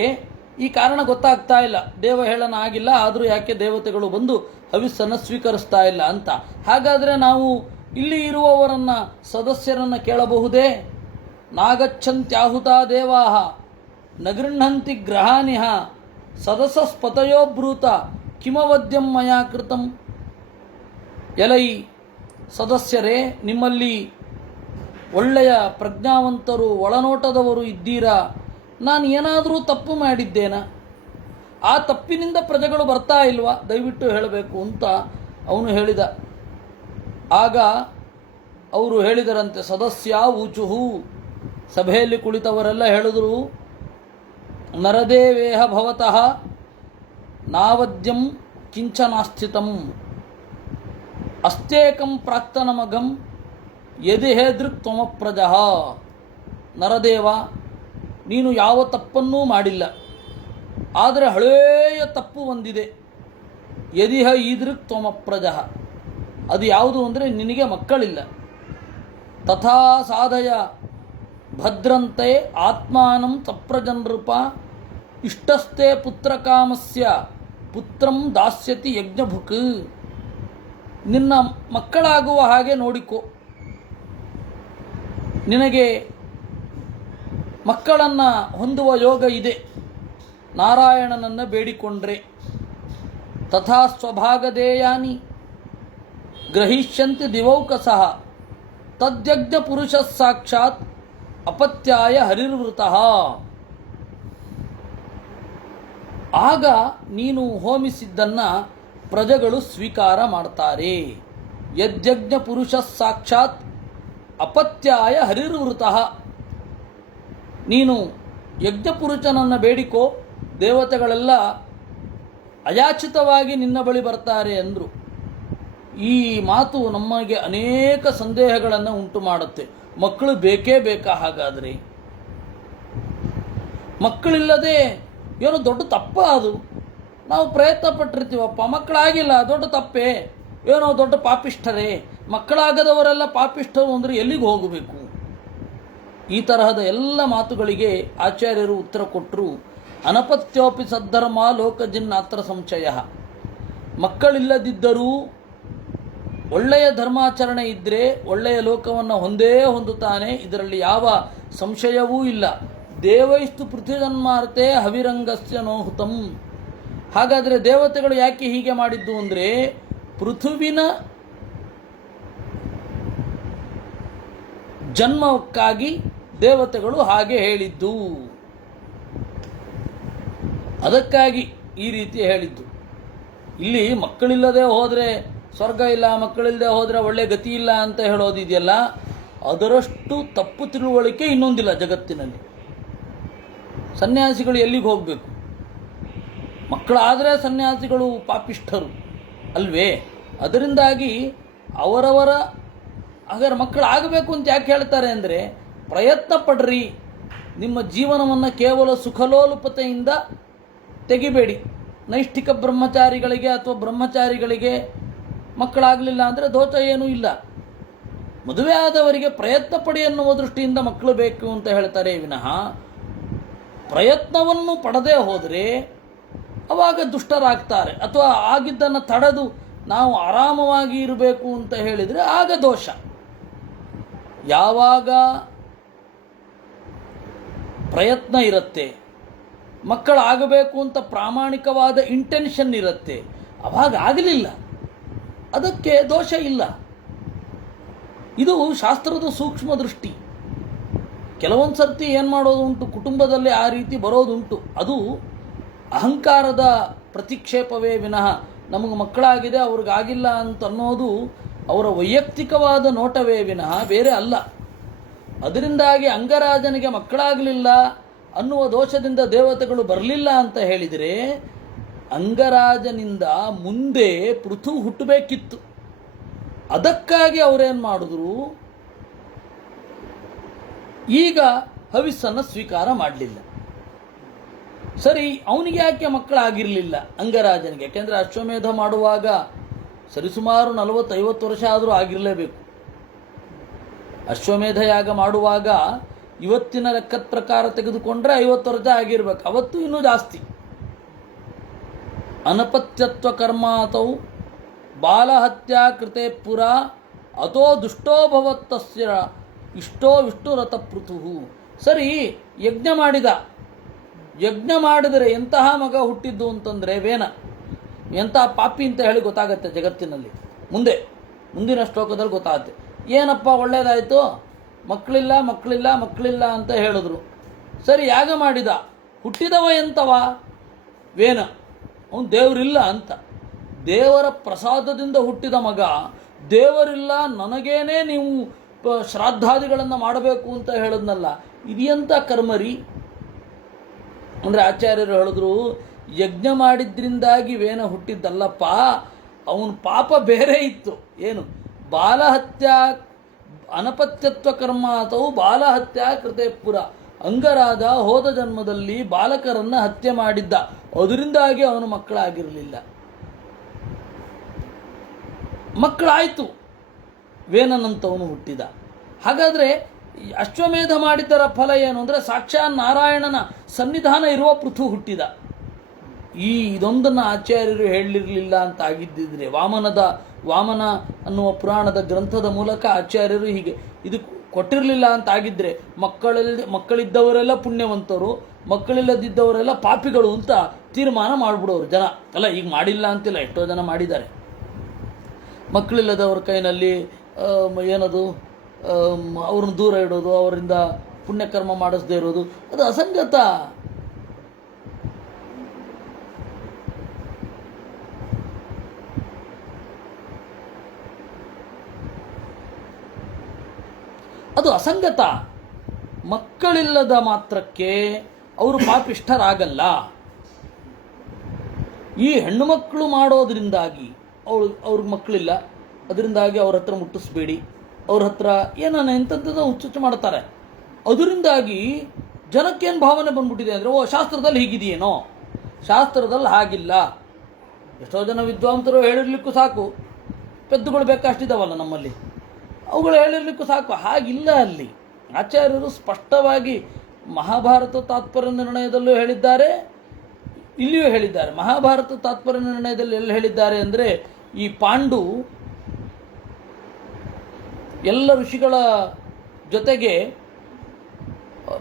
ಈ ಕಾರಣ ಗೊತ್ತಾಗ್ತಾ ಇಲ್ಲ, ದೇವ ಹೇಳನ ಆಗಿಲ್ಲ, ಆದರೂ ಯಾಕೆ ದೇವತೆಗಳು ಬಂದು ಹವಿಸ್ಸನ್ನು ಸ್ವೀಕರಿಸ್ತಾ ಇಲ್ಲ ಅಂತ. ಹಾಗಾದರೆ ನಾವು ಇಲ್ಲಿ ಇರುವವರನ್ನು ಸದಸ್ಯರನ್ನು ಕೇಳಬಹುದೇ? ನಾಗಚ್ಛಂತ್ಯಾಹುತಾ ದೇವಾಹ ನಗೃಹಂತಿ ಗ್ರಹಾನಿಹ ಸದಸಸ್ಪತಯೋ ಬ್ರೂತ ಕಿಮವದ್ಯಂ ಮಯಾ ಕೃತಂ. ಎಲೈ ಸದಸ್ಯರೇ, ನಿಮ್ಮಲ್ಲಿ ಒಳ್ಳೆಯ ಪ್ರಜ್ಞಾವಂತರು ಒಳನೋಟದವರು ಇದ್ದೀರಾ. ನಾನು ಏನಾದರೂ ತಪ್ಪು ಮಾಡಿದ್ದೇನಾ? ಆ ತಪ್ಪಿನಿಂದ ಪ್ರಜೆಗಳು ಬರ್ತಾ ಇಲ್ವಾ? ದಯವಿಟ್ಟು ಹೇಳಬೇಕು ಅಂತ ಅವನು ಹೇಳಿದ. ಆಗ ಅವರು ಹೇಳಿದರಂತೆ, ಸದಸ್ಯ ಊಚುಹು, ಸಭೆಯಲ್ಲಿ ಕುಳಿತವರೆಲ್ಲ ಹೇಳಿದರು, ನರದೇವೇಹ ಭವತಃ ನಾವದ್ಯಂ ಕಿಂಚನಾಸ್ಥಿತಂ ಅಸ್ತೇಕಂ ಪ್ರಾಕ್ತನಮಗಂ ಯದಿ ಹೇದೃಕ್ ತ್ವಮಪ್ರಜಃ. ನರದೇವ, ನೀನು ಯಾವ ತಪ್ಪನ್ನೂ ಮಾಡಿಲ್ಲ, ಆದರೆ ಹಳೆಯ ತಪ್ಪು ಒಂದಿದೆ. ಯದಿಹ ಈದೃಕ್ ತ್ವಮಪ್ರಜಃ, ಅದು ಯಾವುದು ಅಂದರೆ ನಿನಗೆ ಮಕ್ಕಳಿಲ್ಲ. ತಥಾ ಸಾಧಯ ಭದ್ರಂತೆ ಆತ್ಮಾನಂ ತಪ್ರಜನೃಪ ಇಷ್ಟಸ್ಥೆ ಪುತ್ರಕಾಮಸ್ಯ ಪುತ್ರಂ ದಾಸ್ಯತಿ ಯಜ್ಞಭುಕ್. ನಿನ್ನ ಮಕ್ಕಳಾಗುವ ಹಾಗೆ ನೋಡಿಕೋ. ನಿನಗೆ ಮಕ್ಕಳನ್ನು ಹೊಂದುವ ಯೋಗ ಇದೆ, ನಾರಾಯಣನನ್ನು ಬೇಡಿಕೊಂಡ್ರೆ. ತಥಾ ಸ್ವಭಾಗದೇಯಾನಿ ಗ್ರಹಿಷ್ಯಂತಿ ದಿವೌಕಸಃ ತದ್ಯಜ್ಞ ಪುರುಷ ಸಾಕ್ಷಾತ್ ಅಪತ್ಯಾಯ ಹರಿರ್ವೃತಃ. ಆಗ ನೀನು ಹೋಮಿಸಿದ್ದನ್ನು ಪ್ರಜೆಗಳು ಸ್ವೀಕಾರ ಮಾಡ್ತಾರೆ. ಯಜ್ಞ ಪುರುಷ ಸಾಕ್ಷಾತ್ ಅಪತ್ಯಾಯ ಹರಿರ್ವೃತಃ. ನೀನು ಯಜ್ಞಪುರುಷನನ್ನು ಬೇಡಿಕೋ, ದೇವತೆಗಳೆಲ್ಲ ಅಯಾಚಿತವಾಗಿ ನಿನ್ನ ಬಳಿ ಬರ್ತಾರೆ ಎಂದರು. ಈ ಮಾತು ನಮಗೆ ಅನೇಕ ಸಂದೇಹಗಳನ್ನು ಉಂಟು ಮಾಡುತ್ತೆ. ಮಕ್ಕಳು ಬೇಕೇ ಬೇಕಾ? ಹಾಗಾದರೆ ಮಕ್ಕಳಿಲ್ಲದೆ ಏನೋ ದೊಡ್ಡ ತಪ್ಪ ಅದು. ನಾವು ಪ್ರಯತ್ನ ಪಟ್ಟಿರ್ತೀವಪ್ಪ, ಮಕ್ಕಳಾಗಿಲ್ಲ, ದೊಡ್ಡ ತಪ್ಪೇ, ಏನೋ ದೊಡ್ಡ ಪಾಪಿಷ್ಠರೇ. ಮಕ್ಕಳಾಗದವರೆಲ್ಲ ಪಾಪಿಷ್ಠರು ಅಂದರೆ ಎಲ್ಲಿಗೆ ಹೋಗಬೇಕು? ಈ ತರಹದ ಎಲ್ಲ ಮಾತುಗಳಿಗೆ ಆಚಾರ್ಯರು ಉತ್ತರ ಕೊಟ್ಟರು. ಅನಪತ್ಯೋಪಿ ಸದ್ಧರ್ಮ ಲೋಕಜಿನ್ನಾತ್ರ ಸಂಶಯ. ಮಕ್ಕಳಿಲ್ಲದಿದ್ದರೂ ಒಳ್ಳೆಯ ಧರ್ಮಾಚರಣೆ ಇದ್ದರೆ ಒಳ್ಳೆಯ ಲೋಕವನ್ನು ಹೊಂದೇ ಹೊಂದುತ್ತಾನೆ, ಇದರಲ್ಲಿ ಯಾವ ಸಂಶಯವೂ ಇಲ್ಲ. ದೇವೈಸ್ತು ಪೃಥ್ವಿಜನ್ಮಾರ್ತೆ ಹವಿರಂಗಸ್ಯ ನೋಹುತಂ. ಹಾಗಾದರೆ ದೇವತೆಗಳು ಯಾಕೆ ಹೀಗೆ ಮಾಡಿದ್ದು ಅಂದರೆ ಪೃಥುವಿನ ಜನ್ಮಕ್ಕಾಗಿ ದೇವತೆಗಳು ಹಾಗೆ ಹೇಳಿದ್ದು. ಅದಕ್ಕಾಗಿ ಈ ರೀತಿ ಹೇಳಿದ್ದು. ಇಲ್ಲಿ ಮಕ್ಕಳಿಲ್ಲದೆ ಹೋದರೆ ಸ್ವರ್ಗ ಇಲ್ಲ, ಮಕ್ಕಳಿಲ್ಲದೆ ಹೋದರೆ ಒಳ್ಳೆ ಗತಿ ಇಲ್ಲ ಅಂತ ಹೇಳೋದಿದೆಯಲ್ಲ, ಅದರಷ್ಟು ತಪ್ಪು ತಿಳುವಳಿಕೆ ಇನ್ನೊಂದಿಲ್ಲ ಜಗತ್ತಿನಲ್ಲಿ. ಸನ್ಯಾಸಿಗಳು ಎಲ್ಲಿಗೆ ಹೋಗಬೇಕು? ಮಕ್ಕಳಾದರೆ ಸನ್ಯಾಸಿಗಳು ಪಾಪಿಷ್ಠರು ಅಲ್ವೇ? ಅದರಿಂದಾಗಿ ಅವರವರ ಹಾಗಾದ್ರೆ ಮಕ್ಕಳಾಗಬೇಕು ಅಂತ ಯಾಕೆ ಹೇಳ್ತಾರೆ ಅಂದರೆ, ಪ್ರಯತ್ನ ಪಡ್ರಿ, ನಿಮ್ಮ ಜೀವನವನ್ನು ಕೇವಲ ಸುಖಲೋಲುಪತೆಯಿಂದ ತೆಗಿಬೇಡಿ. ನೈಷ್ಠಿಕ ಬ್ರಹ್ಮಚಾರಿಗಳಿಗೆ ಅಥವಾ ಬ್ರಹ್ಮಚಾರಿಗಳಿಗೆ ಮಕ್ಕಳಾಗಲಿಲ್ಲ ಅಂದರೆ ದೋಷ ಏನೂ ಇಲ್ಲ. ಮದುವೆ ಆದವರಿಗೆ ಪ್ರಯತ್ನ ಪಡಿ ಎನ್ನುವ ದೃಷ್ಟಿಯಿಂದ ಮಕ್ಕಳು ಬೇಕು ಅಂತ ಹೇಳ್ತಾರೆ ವಿನಃ ಪ್ರಯತ್ನವನ್ನು ಪಡದೇ ಹೋದರೆ ಅವಾಗ ದುಷ್ಟರಾಗ್ತಾರೆ. ಅಥವಾ ಆಗಿದ್ದನ್ನು ತಡೆದು ನಾವು ಆರಾಮವಾಗಿ ಇರಬೇಕು ಅಂತ ಹೇಳಿದರೆ ಆಗ ದೋಷ. ಯಾವಾಗ ಪ್ರಯತ್ನ ಇರುತ್ತೆ, ಮಕ್ಕಳಾಗಬೇಕು ಅಂತ ಪ್ರಾಮಾಣಿಕವಾದ ಇಂಟೆನ್ಷನ್ ಇರುತ್ತೆ, ಅವಾಗ ಆಗಲಿಲ್ಲ, ಅದಕ್ಕೆ ದೋಷ ಇಲ್ಲ. ಇದು ಶಾಸ್ತ್ರದ ಸೂಕ್ಷ್ಮ ದೃಷ್ಟಿ. ಕೆಲವೊಂದು ಸರ್ತಿ ಏನು ಮಾಡೋದು ಉಂಟು, ಕುಟುಂಬದಲ್ಲಿ ಆ ರೀತಿ ಬರೋದುಂಟು. ಅದು ಅಹಂಕಾರದ ಪ್ರತಿಕ್ಷೇಪವೇ ವಿನಃ ನಮಗೆ ಮಕ್ಕಳಾಗಿದೆ ಅವ್ರಿಗಾಗಿಲ್ಲ ಅಂತ ಅನ್ನೋದು ಅವರ ವೈಯಕ್ತಿಕವಾದ ನೋಟವೇ ವಿನಃ ಬೇರೆ ಅಲ್ಲ. ಅದರಿಂದಾಗಿ ಅಂಗರಾಜನಿಗೆ ಮಕ್ಕಳಾಗಲಿಲ್ಲ ಅನ್ನುವ ದೋಷದಿಂದ ದೇವತೆಗಳು ಬರಲಿಲ್ಲ ಅಂತ ಹೇಳಿದರೆ ಅಂಗರಾಜನಿಂದ ಮುಂದೆ ಪೃಥು ಹುಟ್ಟಬೇಕಿತ್ತು. ಅದಕ್ಕಾಗಿ ಅವರೇನು ಮಾಡಿದ್ರು, ಈಗ ಹವಿಸ್ಸನ್ನು ಸ್ವೀಕಾರ ಮಾಡಲಿಲ್ಲ. ಸರಿ, ಅವನಿಗೆ ಯಾಕೆ ಮಕ್ಕಳಾಗಿರಲಿಲ್ಲ ಅಂಗರಾಜನಿಗೆ? ಯಾಕೆಂದರೆ ಅಶ್ವಮೇಧ ಮಾಡುವಾಗ ಸರಿಸುಮಾರು 40-50 ವರ್ಷ ಆದರೂ ಆಗಿರಲೇಬೇಕು. ಅಶ್ವಮೇಧ ಯಾಗ ಮಾಡುವಾಗ ಇವತ್ತಿನ ಲೆಕ್ಕದ ಪ್ರಕಾರ ತೆಗೆದುಕೊಂಡ್ರೆ 50 ವರ್ಷ ಆಗಿರ್ಬೇಕು, ಅವತ್ತು ಇನ್ನೂ ಜಾಸ್ತಿ. ಅನಪತ್ಯತ್ವ ಕರ್ಮಾತೌ ಬಾಲಹತ್ಯಾ ಕೃತೆ ಪುರ ಅಥೋ ದುಷ್ಟೋ ಭವತ್ತಸ್ಯ ಇಷ್ಟೋ ವಿಷ್ಣುರಥ ಪೃಥು. ಸರಿ, ಯಜ್ಞ ಮಾಡಿದರೆ ಎಂತಹ ಮಗ ಹುಟ್ಟಿದ್ದು ಅಂತಂದರೆ ವೇನ ಎಂತಹ ಪಾಪಿ ಅಂತ ಹೇಳಿ ಗೊತ್ತಾಗತ್ತೆ ಜಗತ್ತಿನಲ್ಲಿ. ಮುಂದಿನ ಶ್ಲೋಕದಲ್ಲಿ ಗೊತ್ತಾಗುತ್ತೆ. ಏನಪ್ಪ ಒಳ್ಳೇದಾಯಿತು, ಮಕ್ಕಳಿಲ್ಲ ಅಂತ ಹೇಳಿದ್ರು. ಸರಿ, ಯಾಗ ಮಾಡಿದ, ಹುಟ್ಟಿದವ ಎಂತವ? ವೇನ. ಅವನು ದೇವರಿಲ್ಲ ಅಂತ. ದೇವರ ಪ್ರಸಾದದಿಂದ ಹುಟ್ಟಿದ ಮಗ ದೇವರಿಲ್ಲ, ನನಗೇನೆ ನೀವು ಶ್ರಾದ್ದಾದಿಗಳನ್ನು ಮಾಡಬೇಕು ಅಂತ ಹೇಳಿದ್ನಲ್ಲ, ಇದೆಂಥ ಕರ್ಮರಿ ಅಂದರೆ ಆಚಾರ್ಯರು ಹೇಳಿದ್ರು, ಯಜ್ಞ ಮಾಡಿದ್ರಿಂದಾಗಿ ವೇನ ಹುಟ್ಟಿದ್ದಲ್ಲಪ್ಪ, ಅವನ ಪಾಪ ಬೇರೆ ಇತ್ತು. ಏನು? ಬಾಲಹತ್ಯಾ ಅನಪತ್ಯತ್ವ ಕರ್ಮ ಅಥವಾ ಬಾಲಹತ್ಯಾ ಕೃತೆ ಪುರ. ಅಂಗರಾಜ ಹೋದ ಜನ್ಮದಲ್ಲಿ ಬಾಲಕರನ್ನು ಹತ್ಯೆ ಮಾಡಿದ್ದ, ಅದರಿಂದಾಗಿ ಅವನು ಮಕ್ಕಳಾಗಿರಲಿಲ್ಲ. ಮಕ್ಕಳಾಯಿತು, ವೇನನಂತವನು ಹುಟ್ಟಿದ. ಹಾಗಾದರೆ ಅಶ್ವಮೇಧ ಮಾಡಿದ್ದರ ಫಲ ಏನು ಅಂದರೆ ಸಾಕ್ಷಾತ್ ನಾರಾಯಣನ ಸನ್ನಿಧಾನ ಇರುವ ಪೃಥು ಹುಟ್ಟಿದ. ಇದೊಂದನ್ನು ಆಚಾರ್ಯರು ಹೇಳಿರಲಿಲ್ಲ ಅಂತ ಆಗಿದ್ದಿದ್ರೆ, ವಾಮನ ಅನ್ನುವ ಪುರಾಣದ ಗ್ರಂಥದ ಮೂಲಕ ಆಚಾರ್ಯರು ಹೀಗೆ ಇದು ಕೊಟ್ಟಿರಲಿಲ್ಲ ಅಂತ ಆಗಿದ್ದರೆ ಮಕ್ಕಳಿದ್ದವರೆಲ್ಲ ಪುಣ್ಯವಂತರು, ಮಕ್ಕಳಿಲ್ಲದಿದ್ದವರೆಲ್ಲ ಪಾಪಿಗಳು ಅಂತ ತೀರ್ಮಾನ ಮಾಡಿಬಿಡೋರು ಜನ. ಅಲ್ಲ, ಈಗ ಮಾಡಿಲ್ಲ ಅಂತಿಲ್ಲ, ಎಷ್ಟೋ ಜನ ಮಾಡಿದ್ದಾರೆ. ಮಕ್ಕಳಿಲ್ಲದವ್ರ ಕೈನಲ್ಲಿ ಏನದು ಅವ್ರನ್ನ ದೂರ ಇಡೋದು, ಅವರಿಂದ ಪುಣ್ಯಕರ್ಮ ಮಾಡಿಸದೇ ಇರೋದು, ಅದು ಅಸಂಗತ. ಅದು ಅಸಂಗತ. ಮಕ್ಕಳಿಲ್ಲದ ಮಾತ್ರಕ್ಕೆ ಅವರು ಪಾಪಿಷ್ಠರಾಗಲ್ಲ. ಈ ಹೆಣ್ಣು ಮಕ್ಕಳು ಮಾಡೋದ್ರಿಂದಾಗಿ ಅವ್ರಿಗೆ ಮಕ್ಕಳಿಲ್ಲ, ಅದರಿಂದಾಗಿ ಅವ್ರ ಹತ್ರ ಮುಟ್ಟಿಸ್ಬೇಡಿ, ಅವ್ರ ಹತ್ರ ಏನನ್ನ ಎಂಥದ್ದು ಹುಚ್ಚುಚ್ಚು ಮಾಡ್ತಾರೆ. ಅದರಿಂದಾಗಿ ಜನಕ್ಕೇನು ಭಾವನೆ ಬಂದ್ಬಿಟ್ಟಿದೆ ಅಂದರೆ, ಶಾಸ್ತ್ರದಲ್ಲಿ ಹೀಗಿದೆಯೇನೋ, ಶಾಸ್ತ್ರದಲ್ಲಿ ಹಾಗಿಲ್ಲ. ಎಷ್ಟೋ ಜನ ವಿದ್ವಾಂಸರು ಹೇಳಿರ್ಲಿಕ್ಕೂ ಸಾಕು, ಪೆದ್ದುಗಳು ಬೇಕಷ್ಟಿದ್ದಾವಲ್ಲ ನಮ್ಮಲ್ಲಿ, ಅವುಗಳು ಹೇಳಿರ್ಲಿಕ್ಕೂ ಸಾಕು. ಹಾಗಿಲ್ಲ. ಅಲ್ಲಿ ಆಚಾರ್ಯರು ಸ್ಪಷ್ಟವಾಗಿ ಮಹಾಭಾರತ ತಾತ್ಪರ್ಯ ನಿರ್ಣಯದಲ್ಲೂ ಹೇಳಿದ್ದಾರೆ, ಇಲ್ಲಿಯೂ ಹೇಳಿದ್ದಾರೆ. ಮಹಾಭಾರತ ತಾತ್ಪರ್ಯ ನಿರ್ಣಯದಲ್ಲಿ ಎಲ್ಲಿ ಹೇಳಿದ್ದಾರೆ ಅಂದರೆ, ಈ ಪಾಂಡು ಎಲ್ಲ ಋಷಿಗಳ ಜೊತೆಗೆ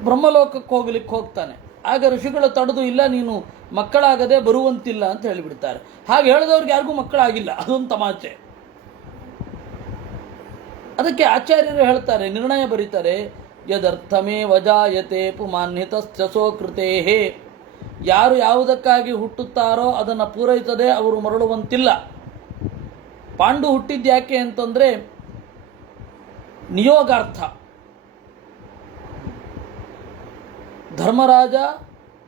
ಬ್ರಹ್ಮಲೋಕಕ್ಕೆ ಹೋಗ್ತಾನೆ. ಆಗ ಋಷಿಗಳು ತಡೆದು, ಇಲ್ಲ ನೀನು ಮಕ್ಕಳಾಗದೆ ಬರುವಂತಿಲ್ಲ ಅಂತ ಹೇಳಿಬಿಡ್ತಾರೆ. ಹಾಗೆ ಹೇಳಿದವ್ರಿಗೆ ಯಾರಿಗೂ ಮಕ್ಕಳಾಗಿಲ್ಲ, ಅದೊಂದು ತಮಾಚೆ. ಅದಕ್ಕೆ ಆಚಾರ್ಯರು ಹೇಳ್ತಾರೆ, ನಿರ್ಣಯ ಬರೀತಾರೆ, ಯದರ್ಥಮೇ ವಜಾಯತೆ ಪುಮಾನ್ಹಿತಸ್ಸೋ ಕೃತೇಹೇ. ಯಾರು ಯಾವುದಕ್ಕಾಗಿ ಹುಟ್ಟುತ್ತಾರೋ ಅದನ್ನು ಪೂರೈಸದೆ ಅವರು ಮರಳುವಂತಿಲ್ಲ. ಪಾಂಡು ಹುಟ್ಟಿದ್ಯಾಕೆ ಅಂತಂದರೆ ನಿಯೋಗಾರ್ಥ. ಧರ್ಮರಾಜ,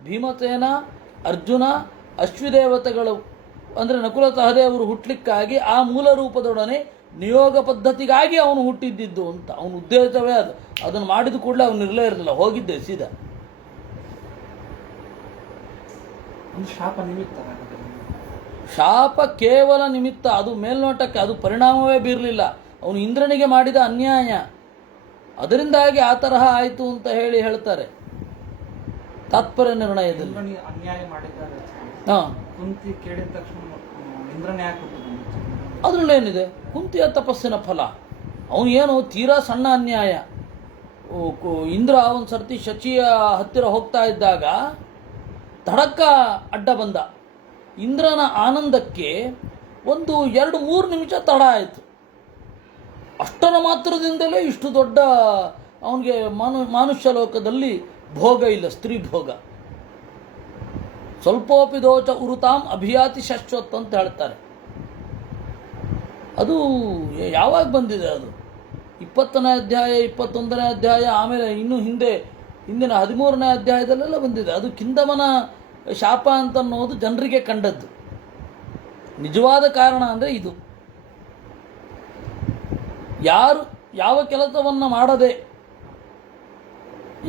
ಭೀಮಸೇನ, ಅರ್ಜುನ, ಅಶ್ವದೇವತೆಗಳು ಅಂದರೆ ನಕುಲ ಸಹದೇವರು ಹುಟ್ಟಲಿಕ್ಕಾಗಿ ಆ ಮೂಲ ರೂಪದೊಡನೆ ನಿಯೋಗ ಪದ್ಧತಿಗಾಗಿ ಅವನು ಹುಟ್ಟಿದ್ದಿದ್ದು ಅಂತ ಅವನ ಉದ್ದೇಶವೇ ಅದು. ಅದನ್ನು ಮಾಡಿದ ಕೂಡಲೇ ಅವನು ಇರಲೇ ಇರಲಿಲ್ಲ, ಹೋಗಿದ್ದೆ ಸೀದಾ. ಶಾಪ ಕೇವಲ ನಿಮಿತ್ತ, ಅದು ಮೇಲ್ನೋಟಕ್ಕೆ ಅದು ಪರಿಣಾಮವೇ ಬೀರಲಿಲ್ಲ. ಅವನು ಇಂದ್ರನಿಗೆ ಮಾಡಿದ ಅನ್ಯಾಯ, ಅದರಿಂದಾಗಿ ಆ ತರಹ ಆಯಿತು ಅಂತ ಹೇಳ್ತಾರೆ ತಾತ್ಪರ್ಯ ನಿರ್ಣಯದಲ್ಲಿ. ಅದರಲ್ಲೇನಿದೆ? ಕುಂತಿಯ ತಪಸ್ಸಿನ ಫಲ. ಅವನು ಏನು ತೀರಾ ಸಣ್ಣ ಅನ್ಯಾಯ. ಇಂದ್ರ ಒಂದು ಸರ್ತಿ ಶಚಿಯ ಹತ್ತಿರ ಹೋಗ್ತಾ ಇದ್ದಾಗ ತಡಕ್ಕ ಅಡ್ಡ ಬಂದ. ಇಂದ್ರನ ಆನಂದಕ್ಕೆ 1-2-3 ನಿಮಿಷ ತಡ ಆಯಿತು. ಅಷ್ಟರ ಮಾತ್ರದಿಂದಲೇ ಇಷ್ಟು ದೊಡ್ಡ ಅವನಿಗೆ ಮಾನುಷ್ಯ ಲೋಕದಲ್ಲಿ ಭೋಗ ಇಲ್ಲ, ಸ್ತ್ರೀ ಭೋಗ. ಸ್ವಲ್ಪೋಪಿ ದೋಚ ಉರುತಾಂ ಅಭಿಯಾತಿ ಶಾಶ್ವತ್ ಅಂತ ಹೇಳ್ತಾರೆ. ಅದು ಯಾವಾಗ ಬಂದಿದೆ? ಅದು 20ನೇ ಅಧ್ಯಾಯ, 21ನೇ ಅಧ್ಯಾಯ, ಆಮೇಲೆ ಇನ್ನೂ ಹಿಂದಿನ 13ನೇ ಅಧ್ಯಾಯದಲ್ಲೆಲ್ಲ ಬಂದಿದೆ. ಅದು ಕಿಂದಮನ ಶಾಪ ಅಂತನ್ನೋದು ಜನರಿಗೆ ಕಂಡದ್ದು. ನಿಜವಾದ ಕಾರಣ ಅಂದರೆ ಇದು. ಯಾರು ಯಾವ ಕೆಲಸವನ್ನು ಮಾಡದೆ,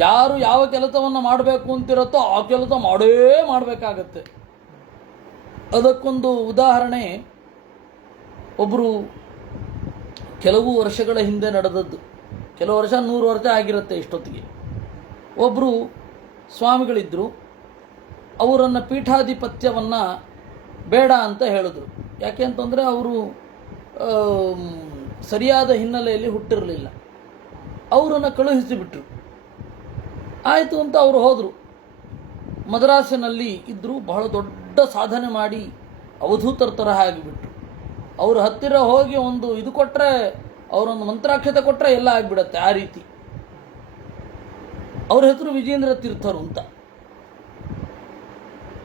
ಯಾರು ಯಾವ ಕೆಲಸವನ್ನು ಮಾಡಬೇಕು ಅಂತಿರುತ್ತೋ ಆ ಕೆಲಸ ಮಾಡಬೇಕಾಗತ್ತೆ. ಅದಕ್ಕೊಂದು ಉದಾಹರಣೆ ಒಬ್ಬರು ಕೆಲವು ವರ್ಷಗಳ ಹಿಂದೆ ನಡೆದದ್ದು. ಕೆಲವು ವರ್ಷ 100 ವರ್ಷ ಆಗಿರುತ್ತೆ ಇಷ್ಟೊತ್ತಿಗೆ. ಒಬ್ಬರು ಸ್ವಾಮಿಗಳಿದ್ದರು. ಅವರನ್ನು ಪೀಠಾಧಿಪತ್ಯವನ್ನು ಬೇಡ ಅಂತ ಹೇಳಿದ್ರು. ಯಾಕೆ ಅಂತಂದರೆ ಅವರು ಸರಿಯಾದ ಹಿನ್ನೆಲೆಯಲ್ಲಿ ಹುಟ್ಟಿರಲಿಲ್ಲ. ಅವರನ್ನು ಕಳುಹಿಸಿಬಿಟ್ರು. ಆಯಿತು ಅಂತ ಅವರು ಹೋದರು. ಮದ್ರಾಸಿನಲ್ಲಿ ಇದ್ದರು. ಬಹಳ ದೊಡ್ಡ ಸಾಧನೆ ಮಾಡಿ ಅವಧೂತರ ತರಹ ಆಗಿಬಿಟ್ರು. ಅವ್ರ ಹತ್ತಿರ ಹೋಗಿ ಒಂದು ಇದು ಕೊಟ್ಟರೆ, ಅವರೊಂದು ಮಂತ್ರಾಕ್ಷತೆ ಕೊಟ್ಟರೆ ಎಲ್ಲ ಆಗಿಬಿಡತ್ತೆ. ಆ ರೀತಿ. ಅವ್ರ ಹೆಸರು ವಿಜೇಂದ್ರ ತೀರ್ಥರು ಅಂತ.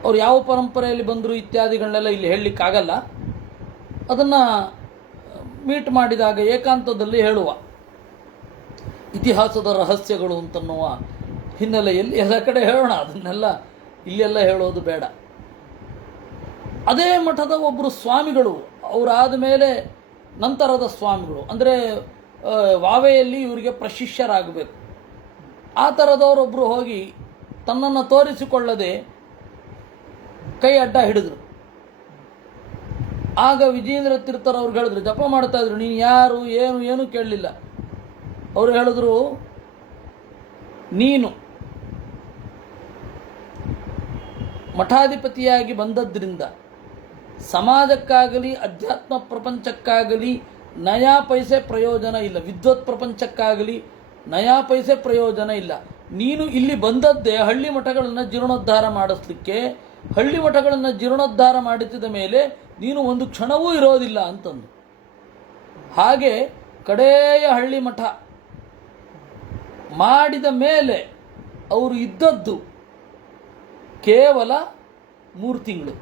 ಅವ್ರು ಯಾವ ಪರಂಪರೆಯಲ್ಲಿ ಬಂದರು ಇತ್ಯಾದಿಗಳನ್ನೆಲ್ಲ ಇಲ್ಲಿ ಹೇಳಲಿಕ್ಕಾಗಲ್ಲ. ಅದನ್ನು ಮೀಟ್ ಮಾಡಿದಾಗ ಏಕಾಂತದಲ್ಲಿ ಹೇಳುವ, ಇತಿಹಾಸದ ರಹಸ್ಯಗಳು ಅಂತನ್ನುವ ಹಿನ್ನೆಲೆಯಲ್ಲಿ ಎಲ್ಲ ಕಡೆ ಹೇಳೋಣ. ಅದನ್ನೆಲ್ಲ ಇಲ್ಲೆಲ್ಲ ಹೇಳೋದು ಬೇಡ. ಅದೇ ಮಠದ ಒಬ್ಬರು ಸ್ವಾಮಿಗಳು, ಅವರಾದ ಮೇಲೆ ನಂತರದ ಸ್ವಾಮಿಗಳು, ಅಂದರೆ ವಾವೆಯಲ್ಲಿ ಇವರಿಗೆ ಪ್ರಶಿಷ್ಯರಾಗಬೇಕು. ಆ ಥರದವರೊಬ್ಬರು ಹೋಗಿ ತನ್ನನ್ನು ತೋರಿಸಿಕೊಳ್ಳದೆ ಕೈ ಅಡ್ಡ ಹಿಡಿದ್ರು. ಆಗ ವಿಜೇಂದ್ರ ತೀರ್ಥರವ್ರು ಹೇಳಿದ್ರು, ಜಪ ಮಾಡ್ತಾ ಇದ್ರು, ನೀನು ಯಾರು ಏನು ಕೇಳಲಿಲ್ಲ. ಅವರು ಹೇಳಿದ್ರು, ನೀನು ಮಠಾಧಿಪತಿಯಾಗಿ ಬಂದದ್ರಿಂದ ಸಮಾಜಕ್ಕಾಗಲಿ ಅಧ್ಯಾತ್ಮ ಪ್ರಪಂಚಕ್ಕಾಗಲಿ ನಯಾ ಪೈಸೆ ಪ್ರಯೋಜನ ಇಲ್ಲ. ವಿದ್ವತ್ ಪ್ರಪಂಚಕ್ಕಾಗಲಿ ನಯಾ ಪೈಸೆ ಪ್ರಯೋಜನ ಇಲ್ಲ. ನೀನು ಇಲ್ಲಿ ಬಂದದ್ದೇ ಹಳ್ಳಿ ಮಠಗಳನ್ನು ಜೀರ್ಣೋದ್ಧಾರ ಮಾಡಿಸ್ಲಿಕ್ಕೆ. ಹಳ್ಳಿ ಮಠಗಳನ್ನು ಜೀರ್ಣೋದ್ಧಾರ ಮಾಡಿಸಿದ ಮೇಲೆ ನೀನು ಒಂದು ಕ್ಷಣವೂ ಇರೋದಿಲ್ಲ ಅಂತಂದು. ಹಾಗೆ ಕಡೆಯ ಹಳ್ಳಿ ಮಠ ಮಾಡಿದ ಮೇಲೆ ಅವರು ಇದ್ದದ್ದು ಕೇವಲ 3 ತಿಂಗಳು.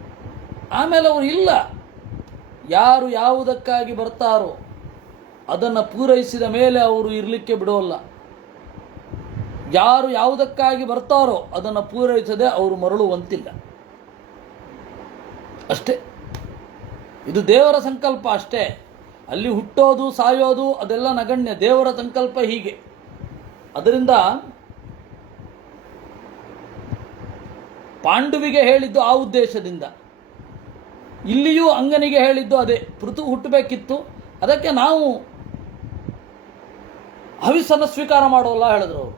ಆಮೇಲೆ ಅವರು ಇಲ್ಲ. ಯಾರು ಯಾವುದಕ್ಕಾಗಿ ಬರ್ತಾರೋ ಅದನ್ನು ಪೂರೈಸಿದ ಮೇಲೆ ಅವರು ಇರಲಿಕ್ಕೆ ಬಿಡೋಲ್ಲ. ಯಾರು ಯಾವುದಕ್ಕಾಗಿ ಬರ್ತಾರೋ ಅದನ್ನು ಪೂರೈಸದೆ ಅವರು ಮರಳುವಂತಿಲ್ಲ. ಅಷ್ಟೇ. ಇದು ದೇವರ ಸಂಕಲ್ಪ ಅಷ್ಟೇ. ಅಲ್ಲಿ ಹುಟ್ಟೋದು ಸಾಯೋದು ಅದೆಲ್ಲ ನಗಣ್ಯ. ದೇವರ ಸಂಕಲ್ಪ ಹೀಗೆ. ಅದರಿಂದ ಪಾಂಡುವಿಗೆ ಹೇಳಿದ್ದು ಆ ಉದ್ದೇಶದಿಂದ, ಇಲ್ಲಿಯೂ ಅಂಗನಿಗೆ ಹೇಳಿದ್ದು ಅದೇ. ಪೃಥು ಹುಟ್ಟಬೇಕಿತ್ತು, ಅದಕ್ಕೆ ನಾವು ಹವಿಸ್ಸನ್ನು ಸ್ವೀಕಾರ ಮಾಡೋಲ್ಲ ಹೇಳಿದ್ರು ಅವರು.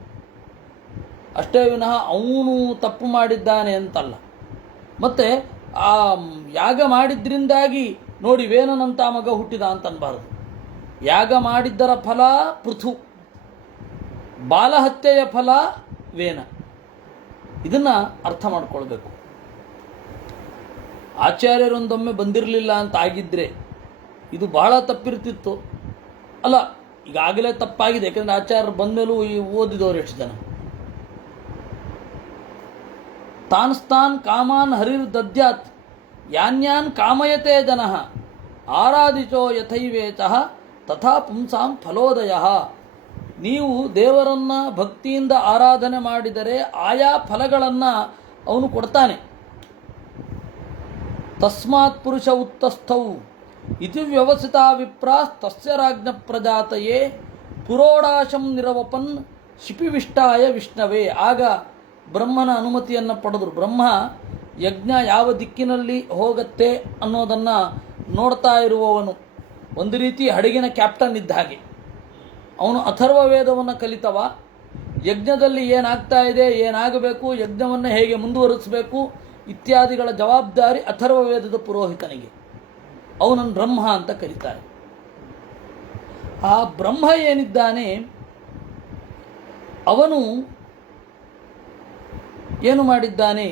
ಅಷ್ಟೇ ವಿನಃ ಅವನು ತಪ್ಪು ಮಾಡಿದ್ದಾನೆ ಅಂತಲ್ಲ. ಮತ್ತೆ ಆ ಯಾಗ ಮಾಡಿದ್ರಿಂದಾಗಿ ನೋಡಿ ವೇನನಂತ ಮಗ ಹುಟ್ಟಿದ ಅಂತ ಅನ್ಬಾರದು. ಯಾಗ ಮಾಡಿದ್ದರ ಫಲ ಪೃಥು, ಬಾಲಹತ್ಯೆಯ ಫಲ ವೇನ. ಇದನ್ನು ಅರ್ಥ ಮಾಡ್ಕೊಳ್ಬೇಕು. ಆಚಾರ್ಯರೊಂದೊಮ್ಮೆ ಬಂದಿರಲಿಲ್ಲ ಅಂತ ಆಗಿದ್ದರೆ ಇದು ಬಹಳ ತಪ್ಪಿರ್ತಿತ್ತು. ಅಲ್ಲ, ಈಗಾಗಲೇ ತಪ್ಪಾಗಿದೆ. ಯಾಕಂದರೆ ಆಚಾರ್ಯರು ಬಂದಮೇಲೂ ಈ ಓದಿದವರು ಎಷ್ಟು ಜನ. ತಾನ್ಸ್ತಾನ್ ಕಾಮಾನ್ ಹರಿರ್ ದದ್ಯಾತ್ ಯಾನ್ಯಾನ್ ಕಾಮಯತೆ ಜನಃ ಆರಾಧಿಸೋ ಯಥೈವೇಚಃ ತಥಾ ಪುಂಸಾಂ ಫಲೋದಯ. ನೀವು ದೇವರನ್ನು ಭಕ್ತಿಯಿಂದ ಆರಾಧನೆ ಮಾಡಿದರೆ ಆಯಾ ಫಲಗಳನ್ನು ಅವನು ಕೊಡ್ತಾನೆ. ತಸ್ಮಾತ್ ಪುರುಷ ಉತ್ತಸ್ಥೌ ಇತಿ ವ್ಯವಸಿತ ವಿಪ್ರಾಸ್ ತಸ್ಯ ರಾಜ್ಞ ಪ್ರಜಾತಯೇ ಪುರೋಡಾಶಂ ನಿರವಪನ್ ಶಿಪಿವಿಷ್ಟಾಯ ವಿಷ್ಣವೇ. ಆಗ ಬ್ರಹ್ಮನ ಅನುಮತಿಯನ್ನು ಪಡೆದರು. ಬ್ರಹ್ಮ ಯಜ್ಞ ಯಾವ ದಿಕ್ಕಿನಲ್ಲಿ ಹೋಗುತ್ತೆ ಅನ್ನೋದನ್ನು ನೋಡ್ತಾ ಇರುವವನು. ಒಂದು ರೀತಿ ಹಡಗಿನ ಕ್ಯಾಪ್ಟನ್ ಇದ್ದ ಹಾಗೆ. ಅವನು ಅಥರ್ವ ವೇದವನ್ನು ಕಲಿತವ. ಯಜ್ಞದಲ್ಲಿ ಏನಾಗ್ತಾ ಇದೆ, ಏನಾಗಬೇಕು, ಯಜ್ಞವನ್ನು ಹೇಗೆ ಮುಂದುವರಿಸಬೇಕು ಇತ್ಯಾದಿಗಳ ಜವಾಬ್ದಾರಿ ಅಥರ್ವ ವೇದದ ಪುರೋಹಿತನಿಗೆ. ಅವನನ್ನು ಬ್ರಹ್ಮ ಅಂತ ಕರೀತಾರೆ. ಆ ಬ್ರಹ್ಮ ಏನಿದ್ದಾನೆ ಅವನು ಏನು ಮಾಡಿದ್ದಾನೆ?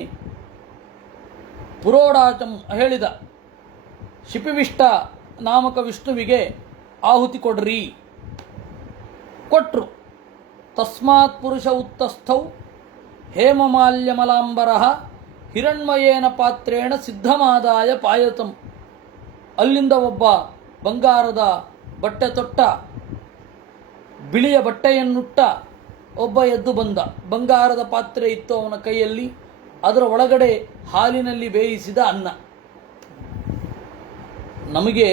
ಪುರೋಡಾಚಂ ಹೇಳಿದ, ಶಿಪಿವಿಷ್ಟ ನಾಮಕ ವಿಷ್ಣುವಿಗೆ ಆಹುತಿ ಕೊಡ್ರಿ. ಕೊಟ್ಟರು. ತಸ್ಮಾತ್ ಪುರುಷ ಉತ್ತಸ್ಥೌ ಹೇಮಮಾಲ್ಯಮಲಾಂಬರ ಹಿರಣ್ಮಯೇನ ಪಾತ್ರೇಣ ಸಿದ್ಧಮಾದಾಯ ಪಾಯತಂ. ಅಲ್ಲಿಂದ ಒಬ್ಬ ಬಂಗಾರದ ಬಟ್ಟೆ ತೊಟ್ಟ, ಬಿಳಿಯ ಬಟ್ಟೆಯನ್ನುಟ್ಟ ಒಬ್ಬ ಎದ್ದು ಬಂದ. ಬಂಗಾರದ ಪಾತ್ರೆ ಇತ್ತು ಅವನ ಕೈಯಲ್ಲಿ, ಅದರ ಒಳಗಡೆ ಹಾಲಿನಲ್ಲಿ ಬೇಯಿಸಿದ ಅನ್ನ. ನಮಗೆ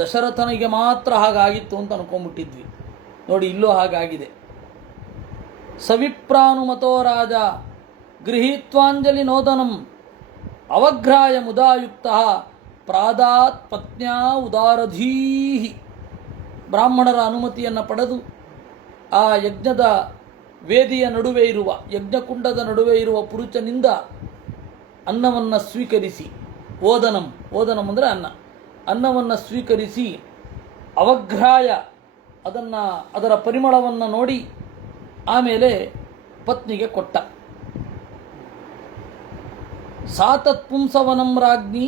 ದಶರಥನಿಗೆ ಮಾತ್ರ ಹಾಗಾಗಿತ್ತು ಅಂತ ಅನ್ಕೊಂಡ್ಬಿಟ್ಟಿದ್ವಿ. ನೋಡಿ, ಇಲ್ಲೂ ಹಾಗಾಗಿದೆ. ಸವಿಪ್ರಾನುಮತೋ ರಾಜ ಗೃಹೀತ್ವಾಂಜಲಿ ನೋದನಂ ಅವಘ್ರಾಯ ಮುದಾಯುಕ್ತ ಪ್ರಾದಾತ್ ಪತ್ನ್ಯಾ ಉದಾರಧೀಹಿ. ಬ್ರಾಹ್ಮಣರ ಅನುಮತಿಯನ್ನು ಪಡೆದು ಆ ಯಜ್ಞದ ವೇದಿಯ ನಡುವೆ ಇರುವ, ಯಜ್ಞಕುಂಡದ ನಡುವೆ ಇರುವ ಪುರುಷನಿಂದ ಅನ್ನವನ್ನು ಸ್ವೀಕರಿಸಿ, ಓದನಂ ಅಂದರೆ ಅನ್ನವನ್ನು ಸ್ವೀಕರಿಸಿ, ಅವಘ್ರಾಯ ಅದರ ಪರಿಮಳವನ್ನು ನೋಡಿ ಆಮೇಲೆ ಪತ್ನಿಗೆ ಕೊಟ್ಟ. ಸಾತತ್ಪುಂಸವನಂ ರಾಜ್ಞಿ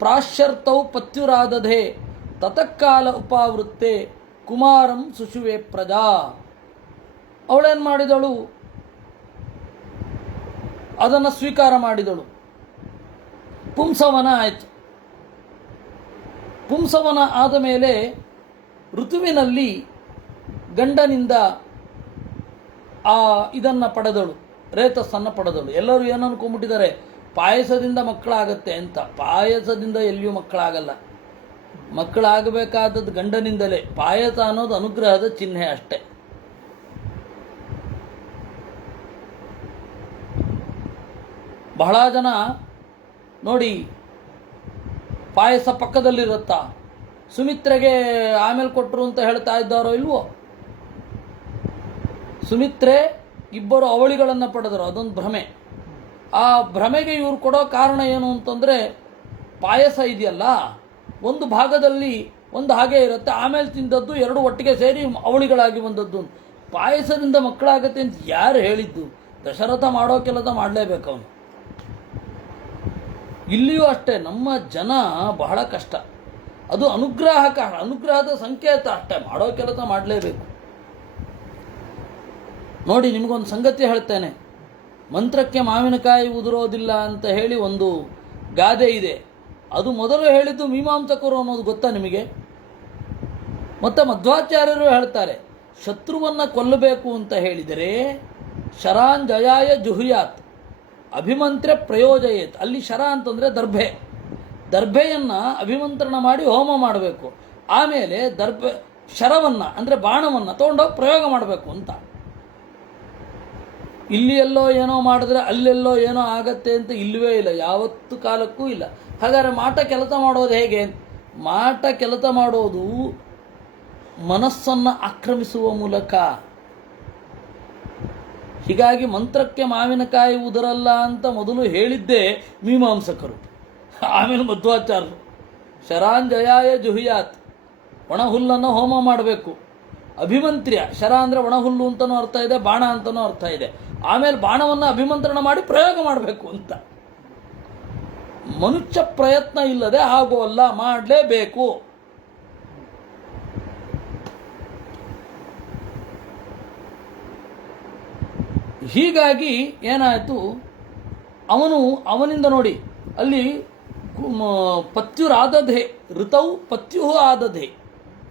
ಪ್ರಾಶ್ಯರ್ಥೌ ಪತ್ಯುರಾದಧೆ ತತಃಕಾಲ ಉಪಾವೃತ್ತೆ ಕುಮಾರಂ ಸುಷುವೆ ಪ್ರಜಾ. ಅವಳೇನು ಮಾಡಿದಳು? ಅದನ್ನು ಸ್ವೀಕಾರ ಮಾಡಿದಳು. ಪುಂಸವನ ಆಯಿತು. ಪುಂಸವನ ಆದ ಮೇಲೆ ಋತುವಿನಲ್ಲಿ ಗಂಡನಿಂದ ಇದನ್ನು ಪಡೆದಳು, ರೇತಸ್ಸನ್ನು ಪಡೆದಳು. ಎಲ್ಲರೂ ಏನು ಅನ್ಕೊಂಡ್ಬಿಟ್ಟಿದ್ದಾರೆ, ಪಾಯಸದಿಂದ ಮಕ್ಕಳಾಗತ್ತೆ ಅಂತ. ಪಾಯಸದಿಂದ ಎಲ್ಲಿಯೂ ಮಕ್ಕಳಾಗಲ್ಲ. ಮಕ್ಕಳಾಗಬೇಕಾದದ್ದು ಗಂಡನಿಂದಲೇ. ಪಾಯಸ ಅನ್ನೋದು ಅನುಗ್ರಹದ ಚಿಹ್ನೆ ಅಷ್ಟೆ. ಬಹಳ ಜನ ನೋಡಿ, ಪಾಯಸ ಪಕ್ಕದಲ್ಲಿರುತ್ತಾ, ಸುಮಿತ್ರೆಗೆ ಆಮೇಲೆ ಕೊಟ್ಟರು ಅಂತ ಹೇಳ್ತಾ ಇದ್ದಾರೋ ಇಲ್ವೋ? ಸುಮಿತ್ರೆ ಇಬ್ಬರು ಅವಳಿಗಳನ್ನು ಪಡೆದರು, ಅದೊಂದು ಭ್ರಮೆ. ಆ ಭ್ರಮೆಗೆ ಇವರು ಕೊಡೋ ಕಾರಣ ಏನು ಅಂತಂದರೆ, ಪಾಯಸ ಇದೆಯಲ್ಲ, ಒಂದು ಭಾಗದಲ್ಲಿ ಒಂದು ಹಾಗೆ ಇರುತ್ತೆ, ಆಮೇಲೆ ತಿಂದದ್ದು ಎರಡು ಒಟ್ಟಿಗೆ ಸೇರಿ ಅವಳಿಗಳಾಗಿ ಬಂದದ್ದು. ಪಾಯಸದಿಂದ ಮಕ್ಕಳಾಗತ್ತೆ ಅಂತ ಯಾರು ಹೇಳಿದ್ದು? ದಶರಥ ಮಾಡೋ ಕೆಲಸ ಮಾಡಲೇಬೇಕು ಅವನು. ಇಲ್ಲಿಯೂ ಅಷ್ಟೇ, ನಮ್ಮ ಜನ ಬಹಳ ಕಷ್ಟ. ಅದು ಅನುಗ್ರಹದ ಸಂಕೇತ ಅಷ್ಟೇ, ಮಾಡೋ ಕೆಲಸ ಮಾಡಲೇಬೇಕು. ನೋಡಿ, ನಿಮಗೊಂದು ಸಂಗತಿ ಹೇಳ್ತೇನೆ. ಮಂತ್ರಕ್ಕೆ ಮಾವಿನಕಾಯಿ ಉದುರೋದಿಲ್ಲ ಅಂತ ಹೇಳಿ ಒಂದು ಗಾದೆ ಇದೆ. ಅದು ಮೊದಲು ಹೇಳಿದ್ದು ಮೀಮಾಂಸಕರು ಅನ್ನೋದು ಗೊತ್ತಾ ನಿಮಗೆ? ಮತ್ತು ಮಧ್ವಾಚಾರ್ಯರು ಹೇಳ್ತಾರೆ, ಶತ್ರುವನ್ನು ಕೊಲ್ಲಬೇಕು ಅಂತ ಹೇಳಿದರೆ ಶರಾಂಜಯಾಯ ಜುಹುಯಾತ್ ಅಭಿಮಂತ್ರ ಪ್ರಯೋಜಯೇತ್. ಅಲ್ಲಿ ಶರ ಅಂತಂದರೆ ದರ್ಭೆಯನ್ನು ಅಭಿಮಂತ್ರಣ ಮಾಡಿ ಹೋಮ ಮಾಡಬೇಕು. ಆಮೇಲೆ ಶರವನ್ನು ಅಂದರೆ ಬಾಣವನ್ನು ತೊಗೊಂಡೋಗಿ ಪ್ರಯೋಗ ಮಾಡಬೇಕು ಅಂತ. ಇಲ್ಲಿ ಎಲ್ಲೋ ಏನೋ ಮಾಡಿದ್ರೆ ಅಲ್ಲೆಲ್ಲೋ ಏನೋ ಆಗತ್ತೆ ಅಂತ ಇಲ್ಲವೇ ಇಲ್ಲ, ಯಾವತ್ತು ಕಾಲಕ್ಕೂ ಇಲ್ಲ. ಹಾಗಾದರೆ ಮಾಟ ಕೆಲಸ ಮಾಡೋದು ಹೇಗೆ? ಮಾಟ ಕೆಲಸ ಮಾಡೋದು ಮನಸ್ಸನ್ನು ಆಕ್ರಮಿಸುವ ಮೂಲಕ. ಹೀಗಾಗಿ ಮಂತ್ರಕ್ಕೆ ಮಾವಿನಕಾಯಿ ಉದುರಲ್ಲ ಅಂತ ಮೊದಲು ಹೇಳಿದ್ದೇ ಮೀಮಾಂಸಕರು, ಆಮೇಲೆ ಮಧ್ವಾಚಾರ್ಯರು. ಶರಾಂಜಯಾಯ ಜುಹುಯಾತ್, ಒಣ ಹುಲ್ಲನ್ನು ಹೋಮ ಮಾಡಬೇಕು. ಅಭಿಮಂತ್ರ್ಯ, ಶರ ಅಂದರೆ ಒಣ ಹುಲ್ಲು ಅಂತನೂ ಅರ್ಥ ಇದೆ, ಬಾಣ ಅಂತನೂ ಅರ್ಥ ಇದೆ. ಆಮೇಲೆ ಬಾಣವನ್ನು ಅಭಿಮಂತ್ರಣ ಮಾಡಿ ಪ್ರಯೋಗ ಮಾಡಬೇಕು ಅಂತ. ಮನುಷ್ಯ ಪ್ರಯತ್ನ ಇಲ್ಲದೆ ಆಗೋಲ್ಲ, ಮಾಡಲೇಬೇಕು. ಹೀಗಾಗಿ ಏನಾಯಿತು, ಅವನಿಂದ ನೋಡಿ, ಅಲ್ಲಿ ಪತ್ಯುರಾದಧೆ ಋತೌ ಪತ್ಯು ಆದಧೆ,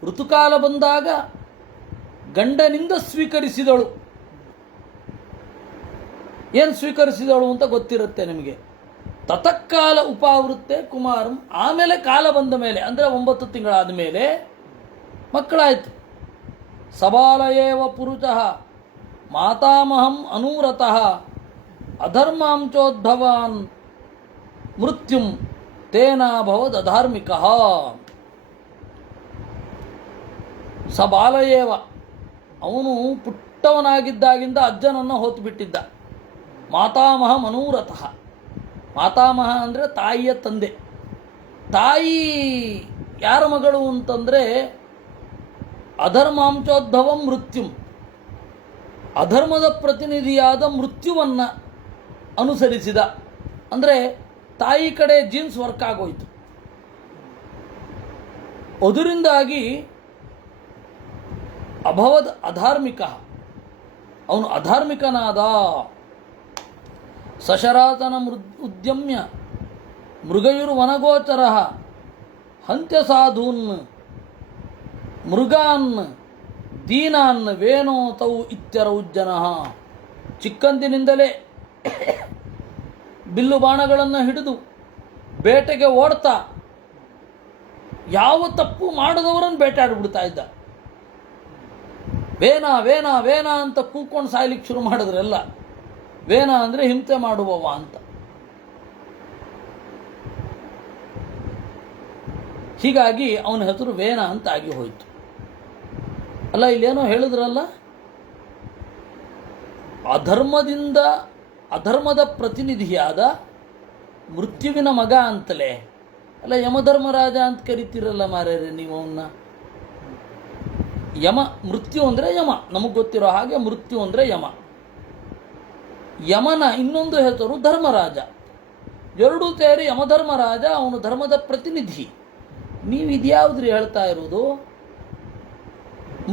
ಋತುಕಾಲ ಬಂದಾಗ ಗಂಡನಿಂದ ಸ್ವೀಕರಿಸಿದಳು. ಏನು ಸ್ವೀಕರಿಸಿದಳು ಅಂತ ಗೊತ್ತಿರುತ್ತೆ ನಿಮಗೆ. ತತಃಕಾಲ ಉಪಾವೃತ್ತೆ ಕುಮಾರಂ, ಆಮೇಲೆ ಕಾಲ ಬಂದ ಮೇಲೆ ಅಂದರೆ 9 ತಿಂಗಳಾದ ಮೇಲೆ ಮಕ್ಕಳಾಯಿತು. ಸಬಾಲಯೇವ ಪುರುಷಃ ಮಾತಾಮಹಂ ಅನೂರತಃ ಅಧರ್ಮಾಂಚೋದ್ಭವಾನ್ ಮೃತ್ಯುಂ ತೇನಾಭವದ್ ಅಧಾರ್ಮಿಕಃ. ಸಬಾಲಯೇವ, ಅವನು ಪುಟ್ಟವನಾಗಿದ್ದಾಗಿಂದ ಅಜ್ಜನನ್ನು ಹೊತ್ತು ಬಿಟ್ಟಿದ್ದ. ಮಾತಾಮಹ ಮನೂರತಃ, ಮಾತಾಮಹ ಅಂದರೆ ತಾಯಿಯ ತಂದೆ. ತಾಯಿ ಯಾರ ಮಗಳು ಅಂತಂದರೆ ಅಧರ್ಮಾಂಚೋದ್ಭವಂ ಮೃತ್ಯುಂ, ಅಧರ್ಮದ ಪ್ರತಿನಿಧಿಯಾದ ಮೃತ್ಯುವನ್ನು ಅನುಸರಿಸಿದ. ಅಂದರೆ ತಾಯಿ ಕಡೆ ಜೀನ್ಸ್ ವರ್ಕ್ ಆಗೋಯ್ತು. ಅದರಿಂದಾಗಿ ಅಭವದ್ ಅಧಾರ್ಮಿಕ, ಅವನು ಅಧಾರ್ಮಿಕನಾದ. ಸಶರಾತನ ಉದ್ಯಮ್ಯ ಮೃಗಯುರ್ವನಗೋಚರ ಹಂತ್ಯ ಸಾಧೂನ್ ಮೃಗಾನ್ ದೀನಾನ್ ವೇನೋ ತೌ ಇತ್ಯರೌಜ್ಜನಃ. ಚಿಕ್ಕಂದಿನಿಂದಲೇ ಬಿಲ್ಲು ಬಾಣಗಳನ್ನು ಹಿಡಿದು ಬೇಟೆಗೆ ಓಡ್ತಾ ಯಾವ ತಪ್ಪು ಮಾಡದವರನ್ನು ಬೇಟಾಡಿಬಿಡ್ತಾ ಇದ್ದ. ವೇನ ವೇನ ವೇನ ಅಂತ ಕೂಕೊಂಡು ಸಾಯ್ಲಿಕ್ಕೆ ಶುರು ಮಾಡಿದ್ರೆಲ್ಲ. ವೇನ ಅಂದರೆ ಹಿಂಸೆ ಮಾಡುವವ ಅಂತ. ಹೀಗಾಗಿ ಅವನ ಹೆಸರು ವೇನ ಅಂತ ಆಗಿ ಹೋಯಿತು. ಅಲ್ಲ, ಇಲ್ಲೇನೋ ಹೇಳಿದ್ರಲ್ಲ, ಅಧರ್ಮದ ಪ್ರತಿನಿಧಿಯಾದ ಮೃತ್ಯುವಿನ ಮಗ ಅಂತಲೇ. ಅಲ್ಲ, ಯಮಧರ್ಮರಾಜ ಅಂತ ಕರಿತೀರಲ್ಲ ಮಾರ್ಯಾರೆ ನೀವು ಅವನ್ನ. ಯಮ, ಮೃತ್ಯು ಅಂದರೆ ಯಮ, ನಮಗೆ ಗೊತ್ತಿರೋ ಹಾಗೆ ಮೃತ್ಯು ಅಂದರೆ ಯಮ. ಯಮನ ಇನ್ನೊಂದು ಹೆಸರು ಧರ್ಮರಾಜ. ಎರಡೂ ಸೇರಿ ಯಮಧರ್ಮರಾಜ, ಅವನು ಧರ್ಮದ ಪ್ರತಿನಿಧಿ. ನೀವು ಇದ್ಯಾವುದ್ರಿ ಹೇಳ್ತಾ ಇರೋದು?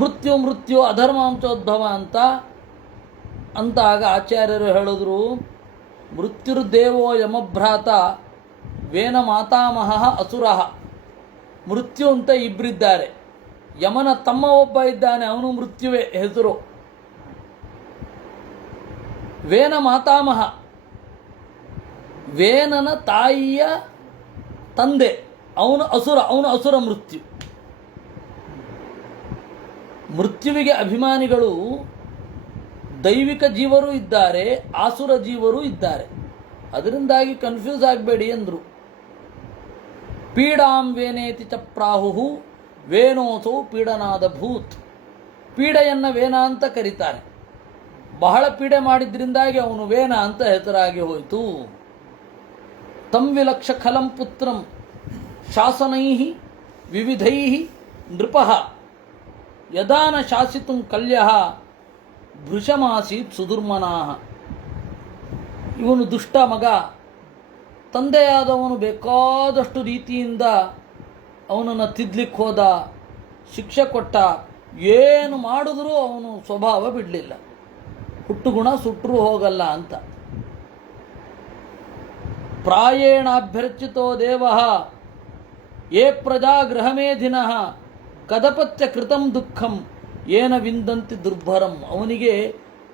ಮೃತ್ಯು ಅಧರ್ಮಾಂಶೋದ್ಭವ ಅಂತ ಆಗ ಆಚಾರ್ಯರು ಹೇಳಿದ್ರು, ಮೃತ್ಯುರ್ದೇವೋ ಯಮಭ್ರಾತ ವೇನ ಮಾತಾಮಹ ಅಸುರ. ಮೃತ್ಯು ಅಂತ ಇಬ್ಬರಿದ್ದಾರೆ. ಯಮನ ತಮ್ಮ ಒಬ್ಬ ಇದ್ದಾನೆ, ಅವನು ಮೃತ್ಯುವೇ ಹೆಸರು. ವೇನ ಮಾತಾಮಹ, ವೇನನ ತಾಯಿಯ ತಂದೆ, ಅವನು ಅಸುರ ಮೃತ್ಯು. ಮೃತ್ಯುವಿಗೆ ಅಭಿಮಾನಿಗಳು ದೈವಿಕ ಜೀವರು ಇದ್ದಾರೆ, ಆಸುರ ಜೀವರು ಇದ್ದಾರೆ. ಅದರಿಂದಾಗಿ ಕನ್ಫ್ಯೂಸ್ ಆಗಬೇಡಿ ಎಂದರು. ಪೀಡಾಂ ವೇನೇತಿ ಚ ಪ್ರಾಹು ವೇನೋಸೌ ಪೀಡನಾದ ಭೂತ್. ಪೀಡೆಯನ್ನು ವೇನ ಅಂತ ಕರೀತಾರೆ. ಬಹಳ ಪೀಡೆ ಮಾಡಿದ್ರಿಂದಾಗಿ ಅವನು ವೇನ ಅಂತ ಹೆಸರಾಗಿ ಹೋಯಿತು. ತಂ ವಿಲಕ್ಷ ಖಲಂ ಪುತ್ರಂ ಶಾಸನೈ ವಿವಿಧೈ ನೃಪಃ ಯದಾನ ಶಾಸಿತುಂ ಕಲ್ಯಃ ಭೃಶಮಾಸೀತ್ ಸುದುರ್ಮನಾಹ. ಇವನು ದುಷ್ಟ ಮಗ. ತಂದೆಯಾದವನು ಬೇಕಾದಷ್ಟು ರೀತಿಯಿಂದ ಅವನನ್ನು ತಿದ್ದಲಿಕ್ಕೆ ಹೋದ, ಶಿಕ್ಷೆ ಕೊಟ್ಟ. ಏನು ಮಾಡಿದ್ರೂ ಅವನು ಸ್ವಭಾವ ಬಿಡಲಿಲ್ಲ. ಹುಟ್ಟುಗುಣ ಸುಟ್ಟರೂ ಹೋಗಲ್ಲ ಅಂತ. ಪ್ರಾಯೇಣಾಭ್ಯರ್ಚಿತೋ ದೇವಃ ಯೇ ಪ್ರಜಾ ಗೃಹಮೇಧಿನಃ ಕದಪತ್ಯ ಕೃತಂ ದುಃಖಂ ಏನ ವಿಂದಂತಿ ದುರ್ಭರಂ. ಅವನಿಗೆ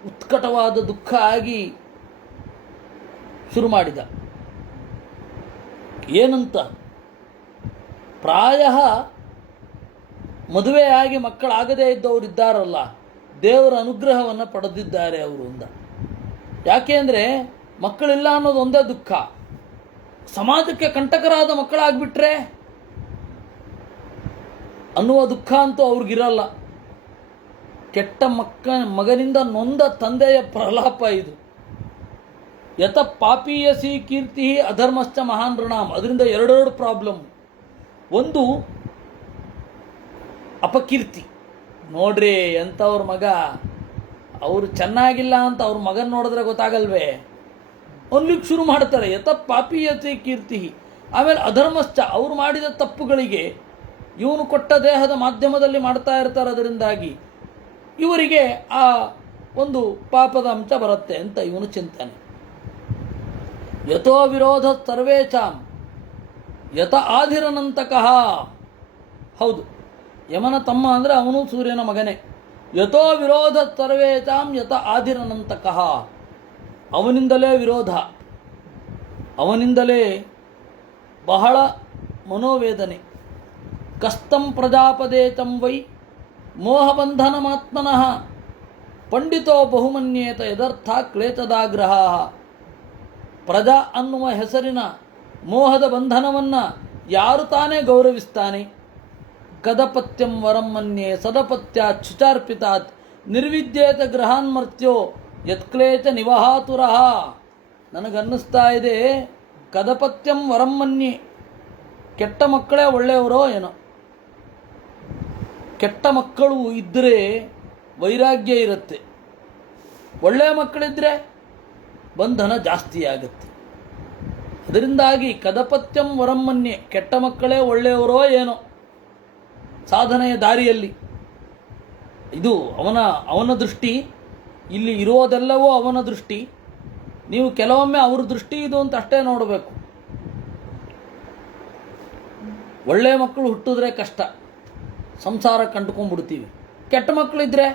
ಉತ್ಕಟವಾದ ದುಃಖ ಆಗಿ ಶುರು ಮಾಡಿದ. ಏನಂತ? ಪ್ರಾಯ ಮದುವೆಯಾಗಿ ಮಕ್ಕಳಾಗದೇ ಇದ್ದವರು ಇದ್ದಾರಲ್ಲ, ದೇವರ ಅನುಗ್ರಹವನ್ನು ಪಡೆದಿದ್ದಾರೆ ಅವರು ಅಂದ. ಯಾಕೆ ಅಂದರೆ ಮಕ್ಕಳಿಲ್ಲ ಅನ್ನೋದು ಒಂದೇ ದುಃಖ. ಸಮಾಜಕ್ಕೆ ಕಂಟಕರಾದ ಮಕ್ಕಳಾಗ್ಬಿಟ್ರೆ ಅನ್ನುವ ದುಃಖ ಅಂತೂ ಅವ್ರಿಗಿರಲ್ಲ. ಕೆಟ್ಟ ಮಗನಿಂದ ನೊಂದ ತಂದೆಯ ಪ್ರಲಾಪ ಇದು. ಯತ ಪಾಪೀಯಸಿ ಕೀರ್ತಿ ಅಧರ್ಮಶ್ಚ ಮಹಾನ್ ಋಣಾಮ್. ಅದರಿಂದ ಎರಡೆರಡು ಪ್ರಾಬ್ಲಮ್. ಒಂದು ಅಪಕೀರ್ತಿ. ನೋಡ್ರಿ ಎಂಥವ್ರ ಮಗ, ಅವರು ಚೆನ್ನಾಗಿಲ್ಲ ಅಂತ ಅವ್ರ ಮಗನ ನೋಡಿದ್ರೆ ಗೊತ್ತಾಗಲ್ವೇ, ಅನ್ಲಿಕ್ಕೆ ಶುರು ಮಾಡ್ತಾರೆ. ಯತ ಪಾಪೀಯಸಿ ಕೀರ್ತಿ. ಆಮೇಲೆ ಅಧರ್ಮಶ್ಚ, ಅವರು ಮಾಡಿದ ತಪ್ಪುಗಳಿಗೆ ಇವನು ಕೊಟ್ಟ ದೇಹದ ಮಾಧ್ಯಮದಲ್ಲಿ ಮಾಡ್ತಾ ಇರ್ತಾರೆ. ಅದರಿಂದಾಗಿ ಇವರಿಗೆ ಆ ಒಂದು ಪಾಪದ ಅಂಶ ಬರುತ್ತೆ ಅಂತ ಇವನು ಚಿಂತನೆ. ಯಥೋ ವಿರೋಧ ಸರ್ವೇಚಾಂ ಯಥ ಆಧಿರನಂತಕಃ. ಹೌದು, ಯಮನ ತಮ್ಮ ಅಂದರೆ ಅವನು ಸೂರ್ಯನ ಮಗನೇ. ಯಥೋ ವಿರೋಧ ಸರ್ವೇಚಾಂ ಯಥ ಆಧಿರನಂತಕಃ. ಅವನಿಂದಲೇ ವಿರೋಧ, ಅವನಿಂದಲೇ ಬಹಳ ಮನೋವೇದನೆ. ಕಸ್ತಂ ಪ್ರಜಾಪದೇತಂ ವೈ ಮೋಹಬಂಧನಮಾತ್ಮನಃ ಪಂಡಿತೋ ಬಹುಮನ್ಯೇತ ಯದರ್ಥ ಕ್ಲೇಚದಾಗ್ರಹ. ಪ್ರಜಾ ಅನ್ನುವ ಹೆಸರಿನ ಮೋಹದ ಬಂಧನವನ್ನು ಯಾರು ತಾನೇ ಗೌರವಿಸ್ತಾನೆ? ಕದಪತ್ಯಂ ವರಂ ಮನ್ಯೆ ಸದಪತ್ಯಾತ್ ಶುಚಾರ್ಪಿತಾತ್ ನಿರ್ವಿದ್ಯೇತ ಗೃಹಾನ್ಮರ್ತ್ಯೋ ಯತ್ಕ್ಲೇಚ ನಿವಹಾತುರಃ. ನನಗನ್ನಿಸ್ತಾ ಇದೆ ಕದಪತ್ಯಂ ವರಂ ಮನ್ಯೆ, ಕೆಟ್ಟ ಮಕ್ಕಳೇ ಒಳ್ಳೆಯವರೋ ಏನೋ. ಕೆಟ್ಟ ಮಕ್ಕಳು ಇದ್ದರೆ ವೈರಾಗ್ಯ ಇರುತ್ತೆ, ಒಳ್ಳೆಯ ಮಕ್ಕಳಿದ್ದರೆ ಬಂಧನ ಜಾಸ್ತಿ ಆಗುತ್ತೆ. ಅದರಿಂದಾಗಿ ಕದಪತ್ಯಂ ವರಮ್ಮನ್ಯೆ, ಕೆಟ್ಟ ಮಕ್ಕಳೇ ಒಳ್ಳೆಯವರೋ ಏನೋ ಸಾಧನೆಯ ದಾರಿಯಲ್ಲಿ. ಇದು ಅವನ ದೃಷ್ಟಿ. ಇಲ್ಲಿ ಇರೋದೆಲ್ಲವೂ ಅವನ ದೃಷ್ಟಿ. ನೀವು ಕೆಲವೊಮ್ಮೆ ಅವ್ರ ದೃಷ್ಟಿ ಇದು ಅಂತ ಅಷ್ಟೇ ನೋಡಬೇಕು. ಒಳ್ಳೆಯ ಮಕ್ಕಳು ಹುಟ್ಟಿದ್ರೆ ಕಷ್ಟ, ಸಂಸಾರ ಕಂಡುಕೊಂಡ್ಬಿಡ್ತೀವಿ. ಕೆಟ್ಟ ಮಕ್ಕಳಿದ್ರೆ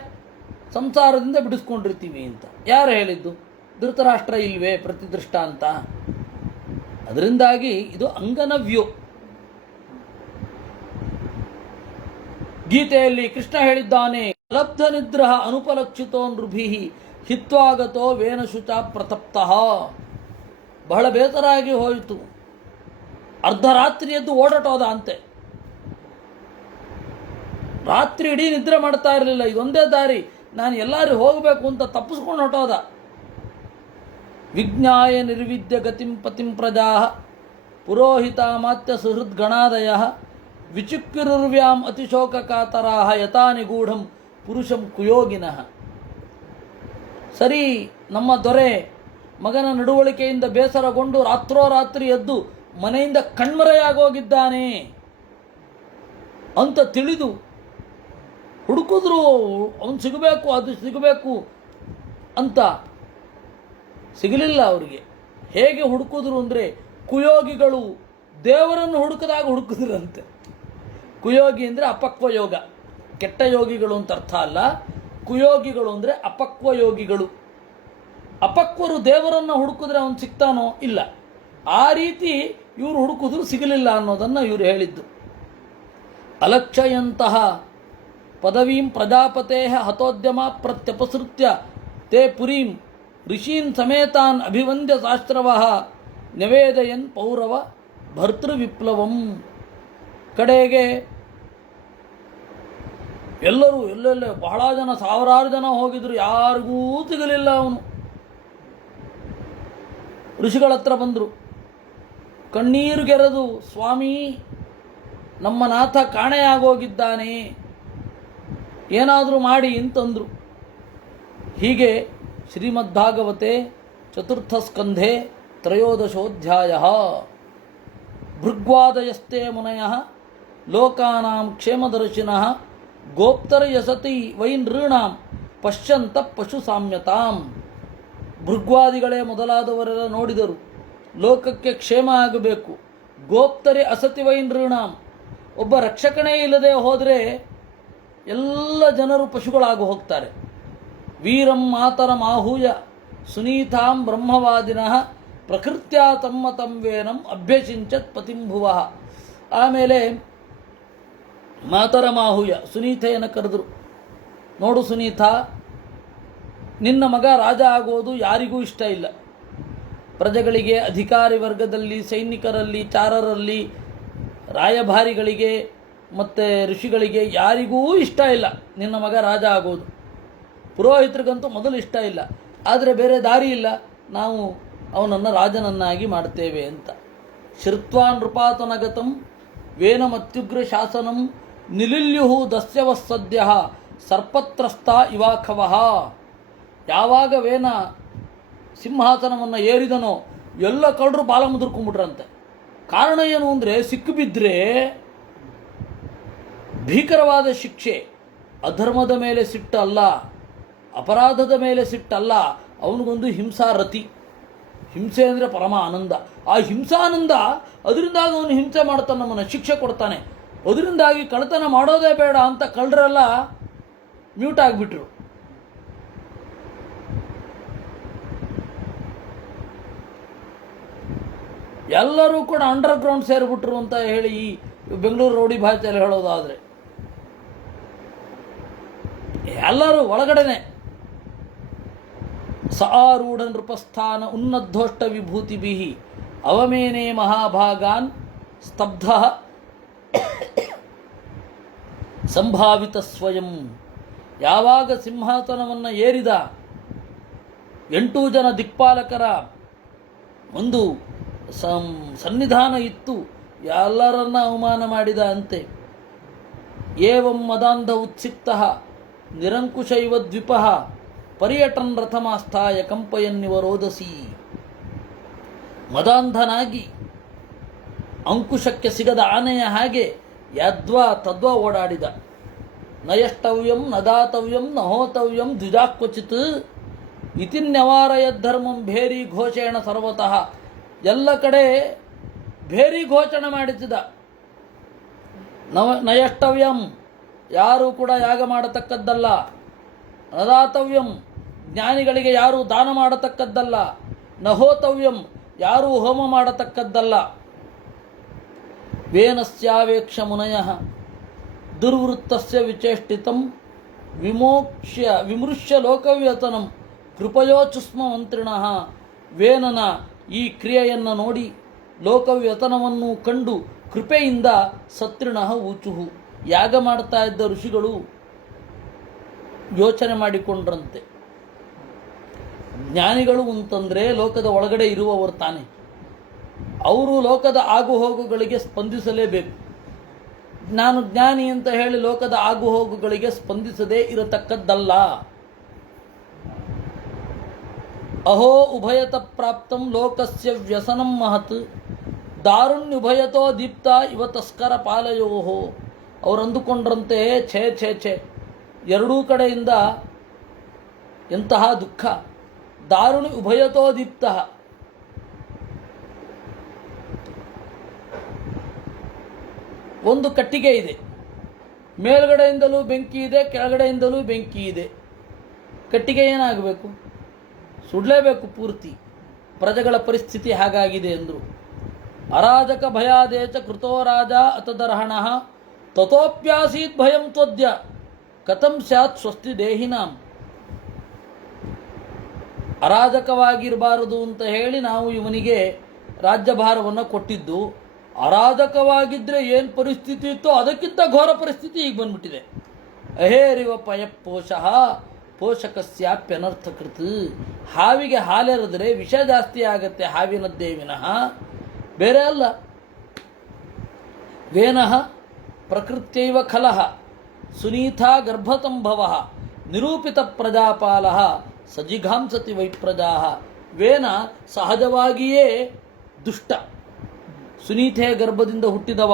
ಸಂಸಾರದಿಂದ ಬಿಡಿಸ್ಕೊಂಡಿರ್ತೀವಿ ಅಂತ ಯಾರು ಹೇಳಿದ್ದು? ಧೃತರಾಷ್ಟ್ರ ಇಲ್ವೇ ಪ್ರತಿದೃಷ್ಟ ಅಂತ? ಅದರಿಂದಾಗಿ ಇದು ಅಂಗನವ್ಯೋ. ಗೀತೆಯಲ್ಲಿ ಕೃಷ್ಣ ಹೇಳಿದ್ದಾನೆ, ಲಬ್ಧ ನಿದ್ರಹ ಅನುಪಲಕ್ಷಿತೋ ನೃಭಿ ಹಿತ್ವಾಗತೋ ವೇನಶುಚ ಪ್ರತಪ್ತಃ. ಬಹಳ ಬೇಸರಾಗಿ ಹೋಯಿತು, ಅರ್ಧರಾತ್ರಿ ಎದ್ದು ಓಡಾಟೋದ ಅಂತೆ. ರಾತ್ರಿ ಇಡೀ ನಿದ್ರೆ ಮಾಡ್ತಾ ಇರಲಿಲ್ಲ, ಇದೊಂದೇ ದಾರಿ, ನಾನು ಎಲ್ಲರೂ ಹೋಗಬೇಕು ಅಂತ ತಪ್ಪಿಸ್ಕೊಂಡು ಹೊಟ್ಟೋದ. ವಿಜ್ಞಾಯ ನಿರ್ವಿದ್ಯ ಗತಿಂ ಪತಿಂ ಪ್ರಜಾ ಪುರೋಹಿತಾಮಾತ್ಯ ಸುಹೃದ್ಗಣಾದಯ ವಿಚಿಕ್ಕಿರುರ್ವ್ಯಾಂ ಅತಿಶೋಕಕಾತರಾ ಯಥಾ ನಿಗೂಢಂ ಪುರುಷಂ ಕುಯೋಗಿನಃ. ಸರಿ, ನಮ್ಮ ದೊರೆ ಮಗನ ನಡವಳಿಕೆಯಿಂದ ಬೇಸರಗೊಂಡು ರಾತ್ರೋರಾತ್ರಿ ಎದ್ದು ಮನೆಯಿಂದ ಕಣ್ಮರೆಯಾಗೋಗಿದ್ದಾನೆ ಅಂತ ತಿಳಿದು ಹುಡುಕಿದ್ರು, ಅವನು ಸಿಗಬೇಕು, ಅದು ಸಿಗಬೇಕು ಅಂತ ಸಿಗಲಿಲ್ಲ ಅವರಿಗೆ. ಹೇಗೆ ಹುಡುಕಿದ್ರು ಅಂದರೆ, ಕುಯೋಗಿಗಳು ದೇವರನ್ನು ಹುಡುಕದಾಗ ಹುಡುಕಿದ್ರಂತೆ. ಕುಯೋಗಿ ಅಂದರೆ ಅಪಕ್ವ ಯೋಗ, ಕೆಟ್ಟ ಯೋಗಿಗಳು ಅಂತ ಅರ್ಥ ಅಲ್ಲ. ಕುಯೋಗಿಗಳು ಅಂದರೆ ಅಪಕ್ವ ಯೋಗಿಗಳು. ಅಪಕ್ವರು ದೇವರನ್ನು ಹುಡುಕಿದ್ರೆ ಅವನು ಸಿಗ್ತಾನೋ? ಇಲ್ಲ. ಆ ರೀತಿ ಇವರು ಹುಡುಕಿದ್ರು ಸಿಗಲಿಲ್ಲ ಅನ್ನೋದನ್ನು ಇವರು ಹೇಳಿದ್ದು. ಅಲಕ್ಷಯಂತಹ ಪದವೀಂ ಪ್ರಜಾಪತೆ ಹತೋದ್ಯಮ ಪ್ರತ್ಯಪಸೃತ್ಯ ತೇ ಪುರೀಂ ಋಷೀನ್ ಸಮೇತಾನ್ ಅಭಿವಂದ್ಯ ಶಾಸ್ತ್ರವ ನಿವೇದಯನ್ ಪೌರವ ಭರ್ತೃವಿಪ್ಲವಂ. ಕಡೆಗೆ ಎಲ್ಲರೂ ಎಲ್ಲೆಲ್ಲೇ ಬಹಳ ಜನ, ಸಾವಿರಾರು ಜನ ಹೋಗಿದ್ರು, ಯಾರಿಗೂ ಸಿಗಲಿಲ್ಲ. ಅವನು ಋಷಿಗಳ ಹತ್ರ ಬಂದರು, ಕಣ್ಣೀರುಗೆರೆದು, ಸ್ವಾಮಿ ನಮ್ಮ ನಾಥ ಕಾಣೆಯಾಗೋಗಿದ್ದಾನೆ, ಏನಾದರೂ ಮಾಡಿ ಅಂತಂದರು. ಹೀಗೆ ಶ್ರೀಮದ್ಭಾಗವತೆ ಚತುರ್ಥ ಸ್ಕಂಧೆ ತ್ರಯೋದಶೋಧ್ಯಾಯ. ಭೃಗ್ವಾದಯಸ್ತೆ ಮುನಯಃ ಲೋಕಾನಾಂ ಕ್ಷೇಮದರ್ಶಿನಃ ಗೋಪ್ತರ ಯಸತಿ ವೈ ನೃಣಾಂ ಪಶ್ಯಂತ ಪಶು ಸಾಮ್ಯತಾಂ. ಭೃಗ್ವಾದಿಗಳೇ ಮೊದಲಾದವರೆಲ್ಲ ನೋಡಿದರು, ಲೋಕಕ್ಕೆ ಕ್ಷೇಮ ಆಗಬೇಕು. ಗೋಪ್ತರೆ ಅಸತಿ ವೈ ನೃಣಾಂ, ಒಬ್ಬ ರಕ್ಷಕನೇ ಇಲ್ಲದೆ ಹೋದರೆ ಎಲ್ಲ ಜನರು ಪಶುಗಳಾಗಿ ಹೋಗ್ತಾರೆ. ವೀರಂ ಮಾತರಂ ಆಹೂಯ ಸುನೀತಾಂ ಬ್ರಹ್ಮವಾದಿನಃ ಪ್ರಕೃತ್ಯಾ ತಮ್ಮತಂ ವೇನಂ ಅಭ್ಯಸಿಂಚತ್ ಪತಿಂಭುವ. ಆಮೇಲೆ ಮಾತರಮಾಹುಯ ಸುನೀತೆಯನ್ನು ಕರೆದರು. ನೋಡು ಸುನೀತ, ನಿನ್ನ ಮಗ ರಾಜ ಆಗೋದು ಯಾರಿಗೂ ಇಷ್ಟ ಇಲ್ಲ. ಪ್ರಜೆಗಳಿಗೆ, ಅಧಿಕಾರಿ ವರ್ಗದಲ್ಲಿ, ಸೈನಿಕರಲ್ಲಿ, ಚಾರರಲ್ಲಿ, ರಾಯಭಾರಿಗಳಿಗೆ ಮತ್ತು ಋಷಿಗಳಿಗೆ ಯಾರಿಗೂ ಇಷ್ಟ ಇಲ್ಲ ನಿನ್ನ ಮಗ ರಾಜ ಆಗೋದು. ಪುರೋಹಿತರಿಗಂತೂ ಮೊದಲು ಇಷ್ಟ ಇಲ್ಲ. ಆದರೆ ಬೇರೆ ದಾರಿ ಇಲ್ಲ, ನಾವು ಅವನನ್ನು ರಾಜನನ್ನಾಗಿ ಮಾಡ್ತೇವೆ ಅಂತ. ಶ್ರುತ್ವಾ ನೃಪಾತನಗತಂ ವೇನಮತ್ಯುಗ್ರ ಶಾಸನಂ ನಿಲಿಲ್ಯುಹು ದಸ್ಯವಸ್ಸದ್ಯ ಸರ್ಪತ್ರಸ್ತ ಇವಾಖವಃ. ಯಾವಾಗ ವೇನ ಸಿಂಹಾಸನವನ್ನು ಏರಿದನೋ ಎಲ್ಲ ಕಳ್ಳರು ಬಾಲ ಮುದುರ್ಕೊಂಡ್ಬಿಟ್ರಂತೆ. ಕಾರಣ ಏನು ಅಂದರೆ, ಸಿಕ್ಕಿಬಿದ್ದರೆ ಭೀಕರವಾದ ಶಿಕ್ಷೆ. ಅಧರ್ಮದ ಮೇಲೆ ಸಿಟ್ಟಲ್ಲ, ಅಪರಾಧದ ಮೇಲೆ ಸಿಟ್ಟಲ್ಲ, ಅವನಿಗೊಂದು ಹಿಂಸಾರತಿ. ಹಿಂಸೆ ಅಂದರೆ ಪರಮ ಆನಂದ. ಆ ಹಿಂಸಾನಂದ, ಅದರಿಂದಾಗಿ ಅವನು ಹಿಂಸೆ ಮಾಡ್ತಾನೆ, ನಮ್ಮನ್ನು ಶಿಕ್ಷೆ ಕೊಡ್ತಾನೆ. ಅದರಿಂದಾಗಿ ಕಳ್ಳತನ ಮಾಡೋದೇ ಬೇಡ ಅಂತ ಕಳ್ಳರೆಲ್ಲ ಮ್ಯೂಟ್ ಆಗಿಬಿಟ್ರು. ಎಲ್ಲರೂ ಕೂಡ ಅಂಡರ್ಗ್ರೌಂಡ್ ಸೇರಿಬಿಟ್ರು ಅಂತ ಹೇಳಿ ಈ ಬೆಂಗಳೂರು ರೋಡಿ ಭಾಷೆಯಲ್ಲಿ ಹೇಳೋದಾದರೆ ಎಲ್ಲರೂ ಒಳಗಡೆನೆ. ಸಾರೂಢ ನೃಪಸ್ಥಾನ ಉನ್ನದ್ಧೋಷ್ಟ ವಿಭೂತಿಭಿ ಅವಮೇನೆ ಮಹಾಭಾಗಾನ್ ಸ್ತಬ್ಧ ಸಂಭಾವಿತ ಸ್ವಯಂ. ಯಾವಾಗ ಸಿಂಹಾಸನವನ್ನು ಏರಿದ 8 ಜನ ದಿಕ್ಪಾಲಕರ ಒಂದು ಸನ್ನಿಧಾನ ಇತ್ತು, ಎಲ್ಲರನ್ನ ಅವಮಾನ ಮಾಡಿದ ಅಂತೆ. ಏವಂ ಮದಾಂಧ ಉತ್ಸಿಕ್ತ ನಿರಂಕುಶೈವ ದ್ವಿಪ ಪರ್ಯಟನ್ ರಥಮಾಸ್ಥಾಯ ಕಂಪಯನ್ನಿವರೋದಸಿ. ಮದಾಂಧನಾಗಿ ಅಂಕುಶಕ್ಕೆ ಸಿಗದ ಆನೆಯ ಹಾಗೆ ಯದ್ವಾ ತದ್ವಾ ಓಡಾಡಿದ. ನಯಷ್ಟವ್ಯಂ ನದಾತವ್ಯಂ ನಹೋತವ್ಯಂ ದ್ವಿಜಾಕ್ವಚಿತ್ ಇತಿನ್ಯವಾರಯದ್ಧರ್ಮಂ ಭೇರಿ ಘೋಷೇಣ ಸರ್ವತಃ. ಎಲ್ಲ ಕಡೆ ಭೇರಿ ಘೋಷಣೆ ಮಾಡಿಸಿದ. ನಯಷ್ಟವ್ಯಂ, ಯಾರೂ ಕೂಡ ಯಾಗ ಮಾಡತಕ್ಕದ್ದಲ್ಲ. ನದಾತವ್ಯಂ, ಜ್ಞಾನಿಗಳಿಗೆ ಯಾರೂ ದಾನ ಮಾಡತಕ್ಕದ್ದಲ್ಲ. ನಹೋತವ್ಯಂ, ಯಾರೂ ಹೋಮ ಮಾಡತಕ್ಕದ್ದಲ್ಲ. ವೇನಸ್ಯಾವೇಕ್ಷ ಮುನಯಃ ದುರ್ವೃತ್ತಸ್ಯ ವಿಚೇಷ್ಟಿತಂ ವಿಮೃಶ್ಯ ಲೋಕವ್ಯತನಂ ಕೃಪಯೋಚುಸ್ಮ ಮಂತ್ರಿಣಃ. ವೇನನ ಈ ಕ್ರಿಯೆಯನ್ನು ನೋಡಿ ಲೋಕವ್ಯತನವನ್ನು ಕಂಡು ಕೃಪೆಯಿಂದ ಸತ್ರಿಣಃ ಊಚುಹು, ಯಾಗ ಮಾಡ್ತಾ ಇದ್ದ ಋಷಿಗಳು ಯೋಚನೆ ಮಾಡಿಕೊಂಡ್ರಂತೆ, ಜ್ಞಾನಿಗಳು ಅಂತಂದರೆ ಲೋಕದ ಒಳಗಡೆ ಇರುವವರು ತಾನೆ, ಅವರು ಲೋಕದ ಆಗುಹೋಗುಗಳಿಗೆ ಸ್ಪಂದಿಸಲೇಬೇಕು. ನಾನು ಜ್ಞಾನಿ ಅಂತ ಹೇಳಿ ಲೋಕದ ಆಗುಹೋಗುಗಳಿಗೆ ಸ್ಪಂದಿಸದೇ ಇರತಕ್ಕದ್ದಲ್ಲ. ಅಹೋ ಉಭಯತ ಪ್ರಾಪ್ತಂ ಲೋಕಸ್ಯ ವ್ಯಸನಂ ಮಹತ್ ದಾರುಣ್ಯುಭಯತೋ ದೀಪ್ತ ಇವ ತಸ್ಕರ ಪಾಲಯೋಹೋ. ಅವರು ಅಂದುಕೊಂಡ್ರಂತೆ, ಛೇ ಛೇ ಛೇ, ಎರಡೂ ಕಡೆಯಿಂದ ಎಂತಹ ದುಃಖ. ದಾರುಣಿ ಉಭಯತೋ ದೀಪ್ತ, ಒಂದು ಕಟ್ಟಿಗೆ ಇದೆ, ಮೇಲ್ಗಡೆಯಿಂದಲೂ ಬೆಂಕಿ ಇದೆ, ಕೆಳಗಡೆಯಿಂದಲೂ ಬೆಂಕಿ ಇದೆ. ಕಟ್ಟಿಗೆ ಏನಾಗಬೇಕು? ಸುಡಲೇಬೇಕು ಪೂರ್ತಿ. ಪ್ರಜೆಗಳ ಪರಿಸ್ಥಿತಿ ಹಾಗಾಗಿದೆ ಎಂದರು. ಅರಾಜಕ ಭಯಾದೇಚ ಕೃತೋ ರಾಜ ಅತದರ್ಹಣಃ ತಥೋಪ್ಯಾಸೀತ್ ಭಯಂ ತ್ವದ್ಯ ಕಥಂ ಸ್ಯಾತ್ ಸ್ವಸ್ತಿ ದೇಹಿನಾಂ. ಅರಾಜಕವಾಗಿರಬಾರದು ಅಂತ ಹೇಳಿ ನಾವು ಇವನಿಗೆ ರಾಜ್ಯಭಾರವನ್ನು ಕೊಟ್ಟಿದ್ದು. ಅರಾಜಕವಾಗಿದ್ದರೆ ಏನು ಪರಿಸ್ಥಿತಿ ಇತ್ತೋ ಅದಕ್ಕಿಂತ ಘೋರ ಪರಿಸ್ಥಿತಿ ಈಗ ಬಂದ್ಬಿಟ್ಟಿದೆ. ಅಹೇರಿವ ಪಯಪೋಷಃ ಪೋಷಕಸ್ಯಾಪ್ಯನರ್ಥಕೃತ್. ಹಾವಿಗೆ ಹಾಲೆರೆದರೆ ವಿಷ ಜಾಸ್ತಿ ಆಗತ್ತೆ, ಹಾವಿನದ್ದೇ ವಿನಃ ಬೇರೆ ಅಲ್ಲ. ವೇನಃ ಪ್ರಕೃತ್ಯೈವ ಖಲಃ ಸುನೀತಾ ಗರ್ಭತಂಭವಃ ನಿರೂಪಿತ ಪ್ರಜಾಪಾಲಃ ಸಜಿಘಾಂಸತಿ ವೈಪ್ರಜಾಃ. ವೇನ ಸಹಜವಾಗಿಯೇ ದುಷ್ಟ, ಸುನೀತೆ ಗರ್ಭದಿಂದ ಹುಟ್ಟಿದವ.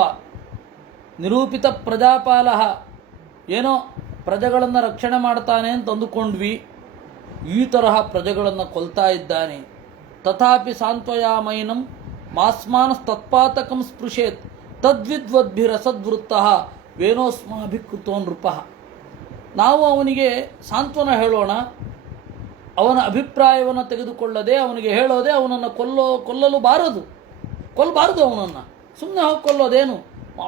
ನಿರೂಪಿತ ಪ್ರಜಾಪಾಲಃ, ಏನೋ ಪ್ರಜೆಗಳನ್ನು ರಕ್ಷಣೆ ಮಾಡ್ತಾನೆ ಅಂತ ಅಂದುಕೊಂಡ್ವಿ, ಈ ತರಹ ಪ್ರಜೆಗಳನ್ನು ಕೊಲ್ತಾ ಇದ್ದಾನೆ. ತಥಾಪಿ ಸಾಂತ್ವಯಾಮೈನಂ ಮಾಸ್ಮಾನಸ್ತತ್ಪಾತಕಂ ಸ್ಪೃಶೇತ್ ತದ್ವಿದ್ವದ್ಭಿರಸದ್ವೃತ್ತಃ ವೇನೋಸ್ಮಾಭಿಕೃತೋ ನೃಪಃ. ನಾವು ಅವನಿಗೆ ಸಾಂತ್ವನ ಹೇಳೋಣ, ಅವನ ಅಭಿಪ್ರಾಯವನ್ನು ತೆಗೆದುಕೊಳ್ಳದೆ ಅವನಿಗೆ ಹೇಳೋದೆ ಅವನನ್ನು ಕೊಲ್ಲಬಾರದು ಅವನನ್ನು. ಸುಮ್ಮನೆ ಹೋಗಿ ಕೊಲ್ಲೋದೇನು,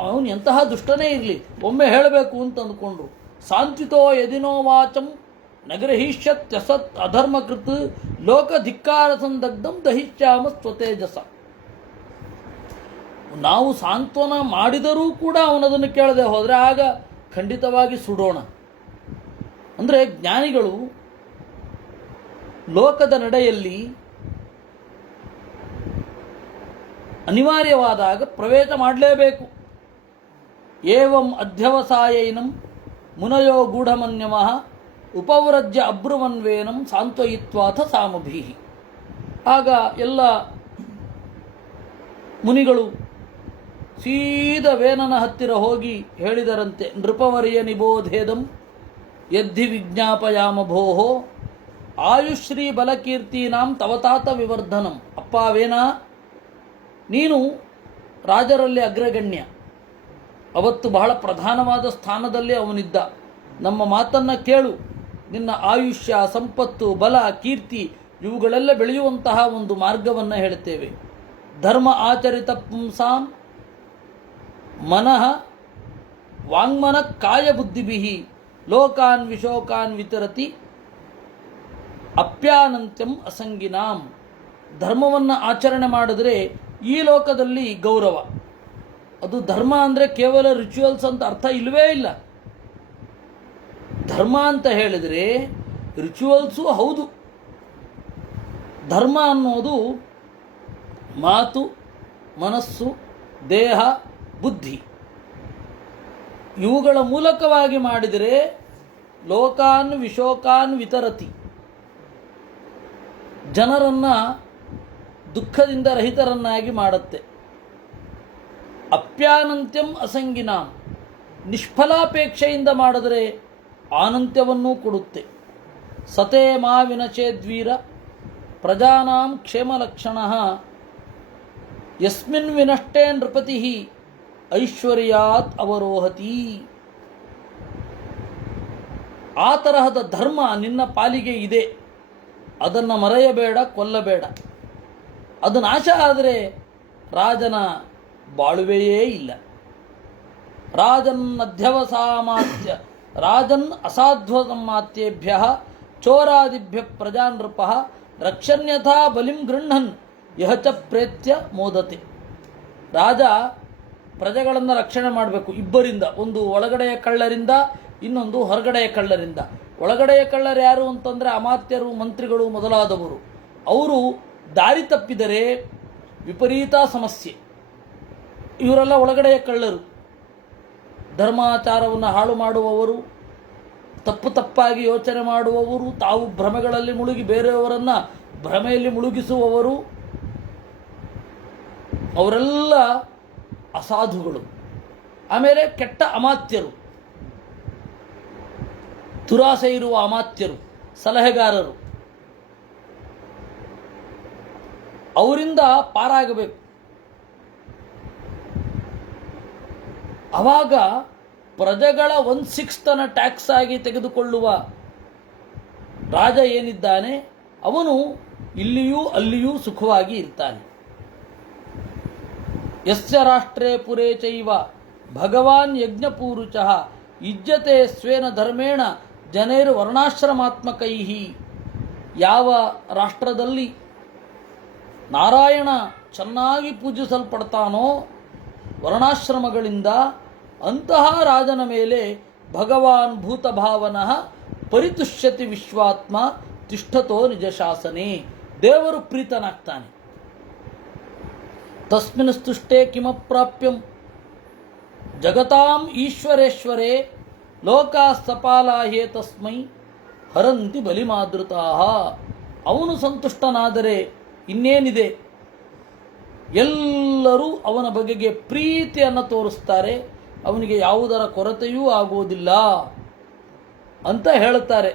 ಅವನು ಎಂತಹ ದುಷ್ಟನೇ ಇರಲಿ, ಒಮ್ಮೆ ಹೇಳಬೇಕು ಅಂತ ಅಂದುಕೊಂಡ್ರು. ಸಾಂತ್ವಿತೋ ಯದಿನೋ ವಾಚಂ ನಗರಹಿಷ್ಯತ್ಯಸತ್ ಅಧರ್ಮಕೃತ್ ಲೋಕ ಧಿಕ್ಕಾರ ಸಂದಗ್ಧಂ ದಹಿಷ್ಯಾಮ ಸ್ವತೇಜಸ. ನಾವು ಸಾಂತ್ವನ ಮಾಡಿದರೂ ಕೂಡ ಅವನದನ್ನು ಕೇಳದೆ ಹೋದರೆ ಆಗ ಖಂಡಿತವಾಗಿ ಸುಡೋಣ. ಅಂದರೆ ಜ್ಞಾನಿಗಳು ಲೋಕದ ನಡೆಯಲ್ಲಿ ಅನಿವಾರ್ಯವಾದಾಗ ಪ್ರವೇಶ ಮಾಡಲೇಬೇಕು. ಏವಂ ಅಧ್ಯವಸಾಯೈನಂ ಮುನಯೋ ಗೂಢಮನ್ಯಮಃ ಉಪವ್ರಜ್ಯ ಅಬ್ರುವನ್ವೇನಂ ಸಾಂತ್ವಯಿತ್ವಾಥ ಸಾಮಭೀಃ. ಆಗ ಎಲ್ಲ ಮುನಿಗಳು ಸೀದ ವೇನನ ಹತ್ತಿರ ಹೋಗಿ ಹೇಳಿದರಂತೆ, ನೃಪವರ್ಯ ನಿಬೋಧೇದಂ ಯದ್ಧಿ ವಿಜ್ಞಾಪಯಾಮ ಭೋಹೋ ಆಯುಶ್ರೀ ಬಲಕೀರ್ತೀನಾಂ ತವತಾತ ವಿವರ್ಧನಂ. ಅಪ್ಪ ವೇನ, ನೀನು ರಾಜರಲ್ಲಿ ಅಗ್ರಗಣ್ಯ, ಅವತ್ತು ಬಹಳ ಪ್ರಧಾನವಾದ ಸ್ಥಾನದಲ್ಲಿ ಅವನಿದ್ದ. ನಮ್ಮ ಮಾತನ್ನು ಕೇಳು, ನಿನ್ನ ಆಯುಷ್ಯ, ಸಂಪತ್ತು, ಬಲ, ಕೀರ್ತಿ ಇವುಗಳೆಲ್ಲ ಬೆಳೆಯುವಂತಹ ಒಂದು ಮಾರ್ಗವನ್ನು ಹೇಳ್ತೇವೆ. ಧರ್ಮ ಆಚರಿತ ಪುಂಸಾಂ ಮನಃ ವಾಂಗ್ಮನ ಕಾಯ ಬುದ್ಧಿಭಿಃ ಲೋಕಾನ್ ವಿಶೋಕಾನ್ ವಿತರತಿ ಅಪ್ಯಾನಂತ್ಯಂ ಅಸಂಗಿನಾಂ. ಧರ್ಮವನ್ನು ಆಚರಣೆ ಮಾಡಿದ್ರೆ ಈ ಲೋಕದಲ್ಲಿ ಗೌರವ. ಅದು ಧರ್ಮ ಅಂದರೆ ಕೇವಲ ರಿಚುವಲ್ಸ್ ಅಂತ ಅರ್ಥ ಇಲ್ಲವೇ ಇಲ್ಲ. ಧರ್ಮ ಅಂತ ಹೇಳಿದರೆ ರಿಚುವಲ್ಸು ಹೌದು. ಧರ್ಮ ಅನ್ನೋದು ಮಾತು, ಮನಸ್ಸು, ದೇಹ, ಬುದ್ಧಿ ಇವುಗಳ ಮೂಲಕವಾಗಿ ಮಾಡಿದರೆ ಲೋಕಾನ್ ವಿಶೋಕಾನ್ ವಿತರತಿ, ಜನರನ್ನು ದುಃಖದಿಂದ ರಹಿತರನ್ನಾಗಿ ಮಾಡುತ್ತೆ. ಅಪ್ಯಾನಂತ್ಯಂ ಅಸಂಗಿನಾಂ, ನಿಷ್ಫಲಾಪೇಕ್ಷೆಯಿಂದ ಮಾಡಿದರೆ ಆನಂತ್ಯವನ್ನೂ ಕೊಡುತ್ತೆ. ಸತೇ ಮಾ ವಿನಚೇದ್ವೀರ ಪ್ರಜಾನಾಂ ಕ್ಷೇಮಲಕ್ಷಣಃ ಯಸ್ಮಿನ್ ವಿನಷ್ಟೇ ನೃಪತಿ ಐಶ್ವರ್ಯಾತ್ ಅವರೋಹತಿ. ಆ ತರಹದ ಧರ್ಮ ನಿನ್ನ ಪಾಲಿಗೆ ಇದೆ, ಅದನ್ನು ಮರೆಯಬೇಡ, ಕೊಲ್ಲಬೇಡ. ಅದು ನಾಶ ಆದರೆ ರಾಜನ ಬಾಳುವೆಯೇ ಇಲ್ಲ. ರಾಜನ್ ಅಸಾಧ್ವಸಮ್ಮಾತ್ಯೇಭ್ಯ ಚೋರಾದಿಭ್ಯ ಪ್ರಜಾನೃಪ ರಕ್ಷಣ್ಯಥಾ ಬಲಿಂ ಗೃಹ್ಣನ್ ಯಹಚ ಪ್ರೇತ್ಯ ಮೋದತೆ. ರಾಜ ಪ್ರಜೆಗಳನ್ನು ರಕ್ಷಣೆ ಮಾಡಬೇಕು ಇಬ್ಬರಿಂದ, ಒಂದು ಒಳಗಡೆಯ ಕಳ್ಳರಿಂದ, ಇನ್ನೊಂದು ಹೊರಗಡೆಯ ಕಳ್ಳರಿಂದ. ಒಳಗಡೆಯ ಕಳ್ಳರು ಯಾರು ಅಂತಂದರೆ ಅಮಾತ್ಯರು, ಮಂತ್ರಿಗಳು ಮೊದಲಾದವರು. ಅವರು ದಾರಿ ತಪ್ಪಿದರೆ ವಿಪರೀತ ಸಮಸ್ಯೆ. ಇವರೆಲ್ಲ ಒಳಗಡೆಯ ಕಳ್ಳರು, ಧರ್ಮಾಚಾರವನ್ನು ಹಾಳು ಮಾಡುವವರು, ತಪ್ಪಾಗಿ ಯೋಚನೆ ಮಾಡುವವರು, ತಾವು ಭ್ರಮೆಗಳಲ್ಲಿ ಮುಳುಗಿ ಬೇರೆಯವರನ್ನು ಭ್ರಮೆಯಲ್ಲಿ ಮುಳುಗಿಸುವವರು, ಅವರೆಲ್ಲ ಅಸಾಧುಗಳು. ಆಮೇಲೆ ಕೆಟ್ಟ ಅಮಾತ್ಯರು, ದುರಾಸೆ ಇರುವ ಅಮಾತ್ಯರು, ಸಲಹೆಗಾರರು, ಅವರಿಂದ ಪಾರಾಗಬೇಕು. ಆವಾಗ ಪ್ರಜೆಗಳ 1/6 ಟ್ಯಾಕ್ಸ್ ಆಗಿ ತೆಗೆದುಕೊಳ್ಳುವ ರಾಜ ಏನಿದ್ದಾನೆ ಅವನು ಇಲ್ಲಿಯೂ ಅಲ್ಲಿಯೂ ಸುಖವಾಗಿ ಇರ್ತಾನೆ. ಯಸ್ಯ ರಾಷ್ಟ್ರೇ ಪುರೇ ಚೈವ ಭಗವಾನ್ ಯಜ್ಞಪೂರುಚಃ ಯುಜ್ಯತೆ ಸ್ವೇನ ಧರ್ಮೇಣ ಜನೈರ್ ವರ್ಣಾಶ್ರಮಾತ್ಮಕೈ. ಯಾವ ರಾಷ್ಟ್ರದಲ್ಲಿ ನಾರಾಯಣ ಚೆನ್ನಾಗಿ ಪೂಜಿಸಲ್ಪಡ್ತಾನೋ ವರ್ಣಾಶ್ರಮಗಳಿಂದ, ಅಂತಹ ರಾಜನ ಮೇಲೆ ಭಗವಾನ್ ಭೂತಭಾವನಃ ಪರಿತುಷ್ಯತಿ ವಿಶ್ವಾತ್ಮ ತಿಷ್ಠತೋ ನಿಜ ಶಾಸನೆ. ದೇವರು ಪ್ರೀತನಾಗ್ತಾನೆ. ತಸ್ಮಿನ್ ಸ್ತುಷ್ಟೇ ಕಿಮಪ್ರಾಪ್ಯಂ ಜಗತಾಂ ಈಶ್ವರೇಶ್ವರೇ ಲೋಕಾ ಸಪಾಲಾಹೇ ತಸ್ಮೈ ಹರಂತಿ ಬಲಿಮಾದೃತಾಃ. ಅವನು ಸಂತುಷ್ಟನಾದರೆ ಇನ್ನೇನಿದೆ, ಎಲ್ಲರೂ ಅವನ ಬಗೆಗೆ ಪ್ರೀತಿಯನ್ನು ತೋರಿಸ್ತಾರೆ, ಅವನಿಗೆ ಯಾವುದರ ಕೊರತೆಯೂ ಆಗುವುದಿಲ್ಲ ಅಂತ ಹೇಳುತ್ತಾರೆ.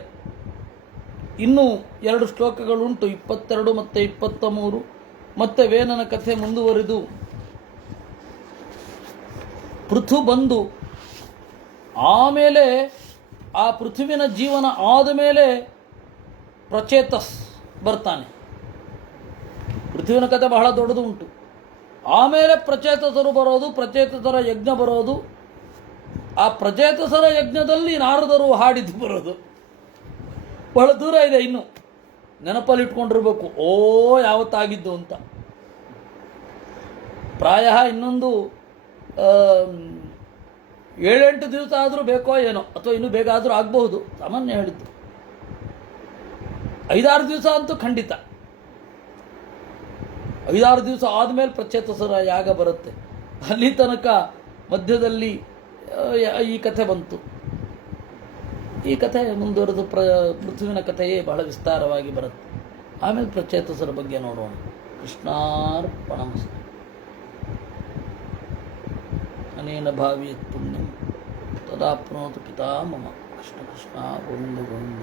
ಇನ್ನೂ 2 ಶ್ಲೋಕಗಳುಂಟು, 22 ಮತ್ತು 23. ಮತ್ತೆ ವೇನನ ಕಥೆ ಮುಂದುವರಿದು ಪೃಥು ಬಂದು ಆಮೇಲೆ ಆ ಪೃಥುವಿನ ಜೀವನ ಆದ ಮೇಲೆ ಪ್ರಚೇತಸ್ ಬರ್ತಾನೆ. ಪೃಥುವಿನ ಕಥೆ ಬಹಳ ದೊಡ್ಡದು ಉಂಟು. ಆಮೇಲೆ ಪ್ರಚೇತಸರು ಬರೋದು, ಪ್ರಚೇತಸರ ಯಜ್ಞ ಬರೋದು, ಆ ಪ್ರಚೇತಸರ ಯಜ್ಞದಲ್ಲಿ ನಾರದರು ಹಾಡಿದ್ದು ಬರೋದು. ಬಹಳ ದೂರ ಇದೆ, ಇನ್ನು ನೆನಪಲ್ಲಿ ಇಟ್ಕೊಂಡಿರ್ಬೇಕು ಯಾವತ್ತಾಗಿದ್ದು ಅಂತ. ಪ್ರಾಯ ಇನ್ನೊಂದು 7-8 ದಿವಸ ಆದರೂ ಬೇಕೋ ಏನೋ, ಅಥವಾ ಇನ್ನೂ ಬೇಗ ಆದರೂ ಆಗಬಹುದು. ಸಾಮಾನ್ಯ ಹೇಳಿದ್ದು 5-6 ದಿವಸ ಅಂತೂ ಖಂಡಿತ. 5-6 ದಿವಸ ಆದಮೇಲೆ ಪ್ರಚೇತಸರ ಯಾಗ ಬರುತ್ತೆ. ಅಲ್ಲಿ ತನಕ ಮಧ್ಯದಲ್ಲಿ ಈ ಕಥೆ ಬಂತು. ಈ ಕಥೆ ಮುಂದುವರೆದು ಪೃಥ್ವಿನ ಕಥೆಯೇ ಬಹಳ ವಿಸ್ತಾರವಾಗಿ ಬರುತ್ತೆ. ಆಮೇಲೆ ಪ್ರಚೇತಸರ ಬಗ್ಗೆ ನೋಡೋಣ. ಕೃಷ್ಣಾರ್ಪಣಮಸ್ತು. ಅನೇನ ಭಾವಿಯತ್ ಪುಣ್ಯಂ ತದಾಪ್ನೋತು ಪಿತಾ ಮಮ. ಕೃಷ್ಣ ಕೃಷ್ಣ ಗೋವಿಂದ ಗೋವಿಂದ.